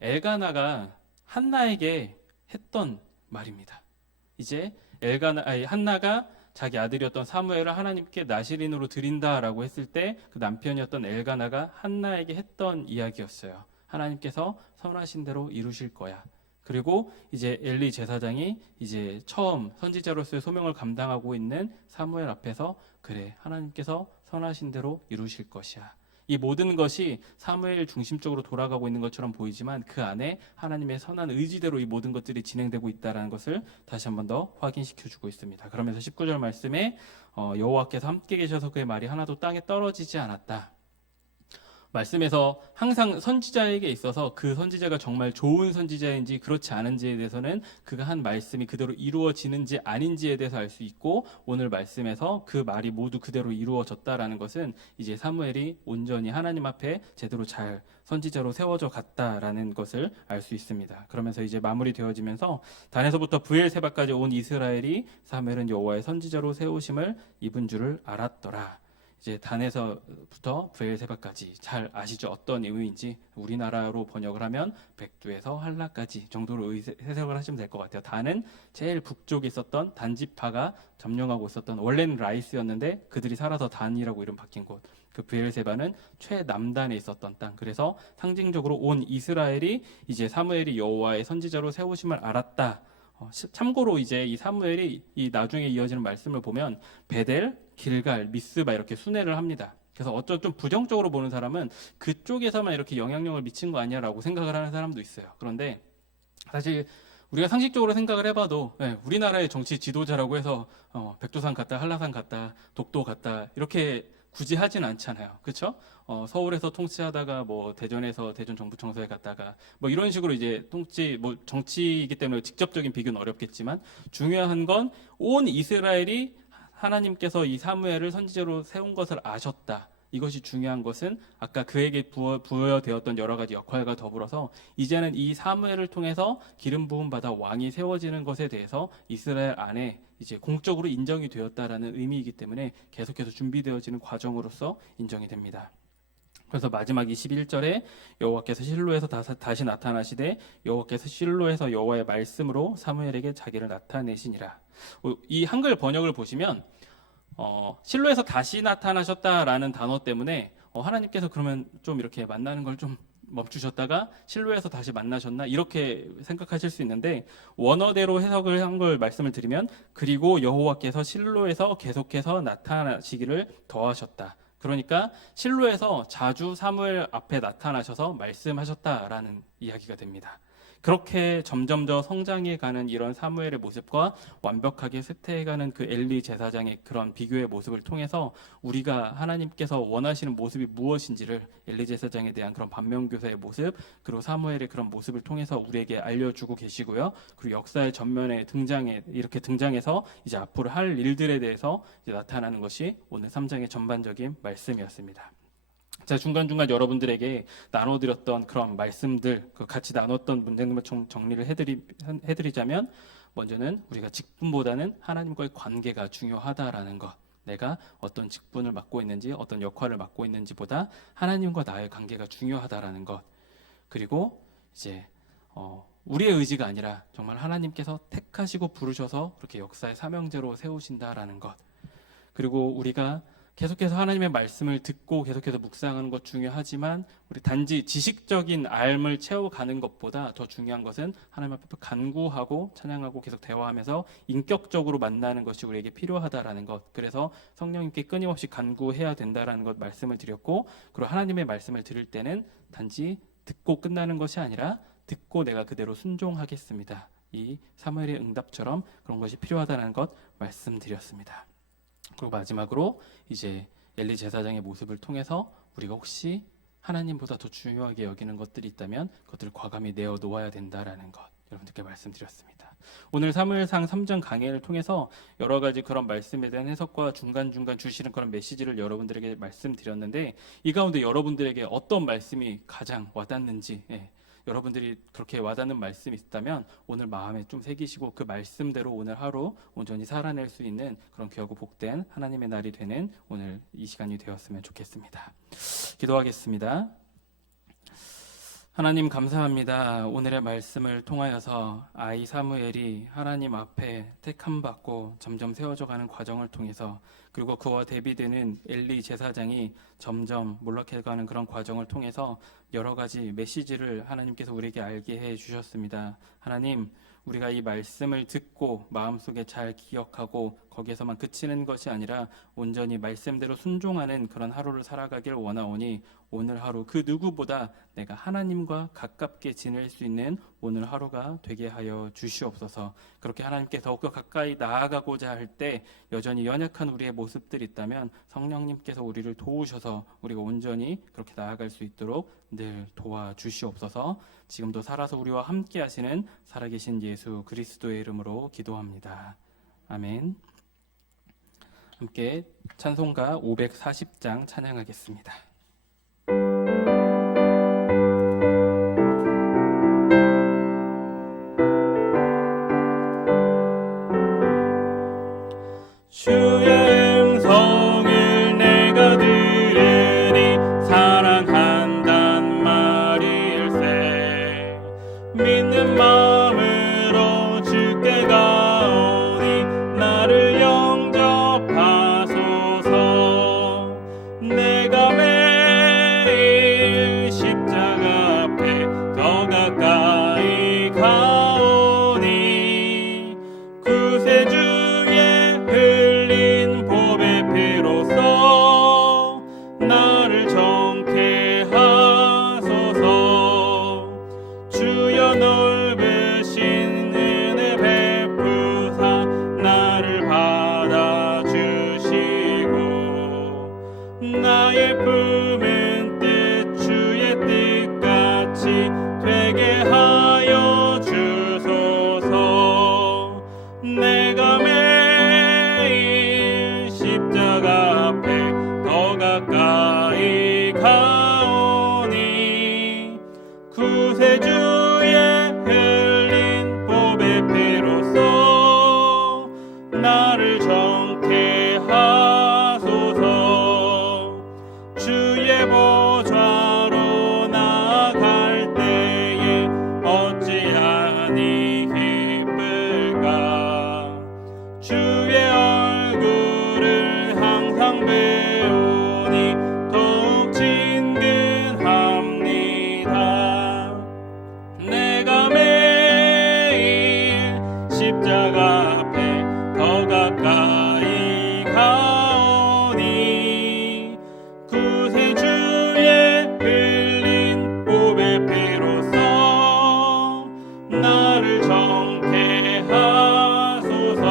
엘가나가 한나에게 했던 말입니다. 이제 한나가 자기 아들이었던 사무엘을 하나님께 나시린으로 드린다라고 했을 때 그 남편이었던 엘가나가 한나에게 했던 이야기였어요. 하나님께서 선하신 대로 이루실 거야. 그리고 이제 엘리 제사장이 이제 처음 선지자로서의 소명을 감당하고 있는 사무엘 앞에서 그래 하나님께서 선하신 대로 이루실 것이야. 이 모든 것이 사무엘 중심적으로 돌아가고 있는 것처럼 보이지만 그 안에 하나님의 선한 의지대로 이 모든 것들이 진행되고 있다는 것을 다시 한 번 더 확인시켜주고 있습니다. 그러면서 19절 말씀에 여호와께서 함께 계셔서 그의 말이 하나도 땅에 떨어지지 않았다. 말씀에서 항상 선지자에게 있어서 그 선지자가 정말 좋은 선지자인지 그렇지 않은지에 대해서는 그가 한 말씀이 그대로 이루어지는지 아닌지에 대해서 알 수 있고 오늘 말씀에서 그 말이 모두 그대로 이루어졌다라는 것은 이제 사무엘이 온전히 하나님 앞에 제대로 잘 선지자로 세워져 갔다라는 것을 알 수 있습니다. 그러면서 이제 마무리되어지면서 단에서부터 브엘세바까지 온 이스라엘이 사무엘은 여호와의 선지자로 세우심을 입은 줄을 알았더라. 이제 단에서부터 브엘세바까지 잘 아시죠? 어떤 의미인지 우리나라로 번역을 하면 백두에서 한라까지 정도로 해석을 하시면 될 것 같아요. 단은 제일 북쪽에 있었던 단지파가 점령하고 있었던 원래는 라이스였는데 그들이 살아서 단이라고 이름 바뀐 곳. 그 브엘세바는 최남단에 있었던 땅. 그래서 상징적으로 온 이스라엘이 이제 사무엘이 여호와의 선지자로 세우심을 알았다. 참고로 이제 이 사무엘이 이 나중에 이어지는 말씀을 보면 베델, 길갈, 미스바 이렇게 순회를 합니다. 그래서 어쩌 좀 부정적으로 보는 사람은 그쪽에서만 이렇게 영향력을 미친 거 아니야라고 생각을 하는 사람도 있어요. 그런데 사실 우리가 상식적으로 생각을 해봐도 우리나라의 정치 지도자라고 해서 백두산 갔다, 한라산 갔다, 독도 갔다 이렇게 굳이 하진 않잖아요. 그렇죠? 서울에서 통치하다가 뭐 대전에서 대전 정부청사에 갔다가 뭐 이런 식으로 이제 정치이기 때문에 직접적인 비교는 어렵겠지만 중요한 건 온 이스라엘이 하나님께서 이 사무엘을 선지자로 세운 것을 아셨다. 이것이 중요한 것은 아까 그에게 부여되었던 여러 가지 역할과 더불어서 이제는 이 사무엘을 통해서 기름 부음 받아 왕이 세워지는 것에 대해서 이스라엘 안에 이제 공적으로 인정이 되었다라는 의미이기 때문에 계속해서 준비되어지는 과정으로서 인정이 됩니다. 그래서 마지막 21절에 여호와께서 실로에서 다시 나타나시되 여호와께서 실로에서 여호와의 말씀으로 사무엘에게 자기를 나타내시니라. 이 한글 번역을 보시면 실로에서 다시 나타나셨다라는 단어 때문에 하나님께서 그러면 좀 이렇게 만나는 걸 좀 멈추셨다가 실로에서 다시 만나셨나 이렇게 생각하실 수 있는데 원어대로 해석을 한 걸 말씀을 드리면 그리고 여호와께서 실로에서 계속해서 나타나시기를 더하셨다. 그러니까 실로에서 자주 사무엘 앞에 나타나셔서 말씀하셨다라는 이야기가 됩니다. 그렇게 점점 더 성장해가는 이런 사무엘의 모습과 완벽하게 쇠퇴해가는 그 엘리 제사장의 그런 비교의 모습을 통해서 우리가 하나님께서 원하시는 모습이 무엇인지를 엘리 제사장에 대한 그런 반면교사의 모습, 그리고 사무엘의 그런 모습을 통해서 우리에게 알려주고 계시고요. 그리고 역사의 전면에 이렇게 등장해서 이제 앞으로 할 일들에 대해서 이제 나타나는 것이 오늘 3장의 전반적인 말씀이었습니다. 자, 중간중간 여러분들에게 나눠드렸던 그런 말씀들, 같이 나눴던 문장들만 정리를 해드리자면, 먼저는 우리가 직분보다는 하나님과의 관계가 중요하다라는 것, 내가 어떤 직분을 맡고 있는지, 어떤 역할을 맡고 있는지보다 하나님과 나의 관계가 중요하다라는 것, 그리고 이제 우리의 의지가 아니라 정말 하나님께서 택하시고 부르셔서 그렇게 역사의 사명제로 세우신다라는 것, 그리고 우리가 계속해서 하나님의 말씀을 듣고 계속해서 묵상하는 것 중요하지만 우리 단지 지식적인 알을 채워가는 것보다 더 중요한 것은 하나님 앞에 간구하고 찬양하고 계속 대화하면서 인격적으로 만나는 것이 우리에게 필요하다라는 것, 그래서 성령님께 끊임없이 간구해야 된다라는 것 말씀을 드렸고, 그리고 하나님의 말씀을 들을 때는 단지 듣고 끝나는 것이 아니라 듣고 내가 그대로 순종하겠습니다, 이 사무엘의 응답처럼 그런 것이 필요하다는 것 말씀드렸습니다. 그리고 마지막으로 이제 엘리 제사장의 모습을 통해서 우리가 혹시 하나님보다 더 중요하게 여기는 것들이 있다면 그것들을 과감히 내어 놓아야 된다라는 것 여러분들께 말씀드렸습니다. 오늘 사무엘상 3장 강해를 통해서 여러 가지 그런 말씀에 대한 해석과 중간중간 주시는 그런 메시지를 여러분들에게 말씀드렸는데, 이 가운데 여러분들에게 어떤 말씀이 가장 와닿는지, 여러분들이 그렇게 와닿는 말씀이 있다면 오늘 마음에 좀 새기시고 그 말씀대로 오늘 하루 온전히 살아낼 수 있는 그런 귀하고 복된 하나님의 날이 되는 오늘 이 시간이 되었으면 좋겠습니다. 기도하겠습니다. 하나님 감사합니다. 오늘의 말씀을 통하여서 아이 사무엘이 하나님 앞에 택함받고 점점 세워져가는 과정을 통해서, 그리고 그와 대비되는 엘리 제사장이 점점 몰락해가는 그런 과정을 통해서 여러 가지 메시지를 하나님께서 우리에게 알게 해주셨습니다. 하나님, 우리가 이 말씀을 듣고 마음속에 잘 기억하고 거기에서만 그치는 것이 아니라 온전히 말씀대로 순종하는 그런 하루를 살아가길 원하오니, 오늘 하루 그 누구보다 내가 하나님과 가깝게 지낼 수 있는 오늘 하루가 되게 하여 주시옵소서. 그렇게 하나님께 더욱더 가까이 나아가고자 할 때 여전히 연약한 우리의 모습들이 있다면 성령님께서 우리를 도우셔서 우리가 온전히 그렇게 나아갈 수 있도록 늘 도와주시옵소서. 지금도 살아서 우리와 함께 하시는 살아계신 예수 그리스도의 이름으로 기도합니다. 아멘. 함께 찬송가 540장 찬양하겠습니다. 주의 음성을 내가 들으니 사랑한단 말일세. 믿는 마음으로 주께 가오니 나를 영접하소서. 내가 매일 십자가 앞에 더 가까이 가오니 구세주의 흘린 보배 피로써 나를 정케 하소서. 주여 넓으신 은혜 베푸사 나를 받아주시고 나의 품은 뜻 주의 뜻같이 되게 하여 주소서. 내가 매일 십자가 앞에 더 가까이 가오니 구세주의 흘린 보배 피로써 나를 정케 하소서. 주의 보좌로 나아갈 때에 어찌하니 기쁠까. 주의 얼굴을 항상 배우니 더욱 친근합니다. 내가 매일 십자가 앞에 더 가까이 가오니 구세주의 흘린 보배 피로써 나를 정케 하소서.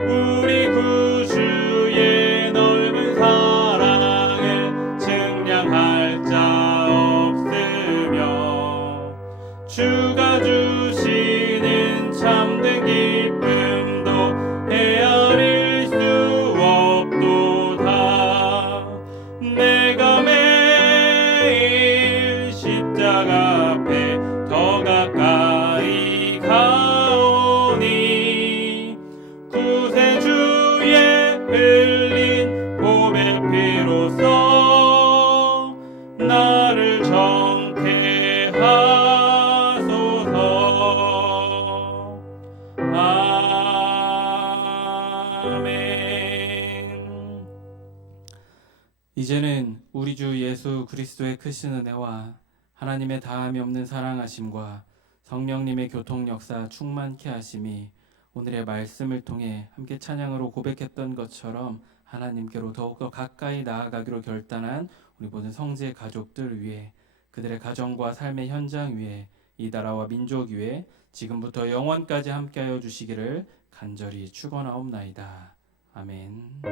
우리 구주의 넓은 사랑을 증량할 자 없으며 주가 주시는 참된 기쁨도 헤아릴 수 없도다. 내가 매일 십자가 앞에 더 가까이 가오니 구세주의 흘린 보배 피로써 나를 정케 하소서. 아멘. 이제는 우리 주 예수 그리스도의 크신 은혜와 하나님의 다함이 없는 사랑하심과 성령님의 교통 역사 충만케 하심이 오늘의 말씀을 통해 함께 찬양으로 고백했던 것처럼 하나님께로 더욱더 가까이 나아가기로 결단한 우리 모든 성지의 가족들 위해, 그들의 가정과 삶의 현장 위에, 이 나라와 민족 위에 지금부터 영원까지 함께하여 주시기를 간절히 축원하옵나이다. 아멘.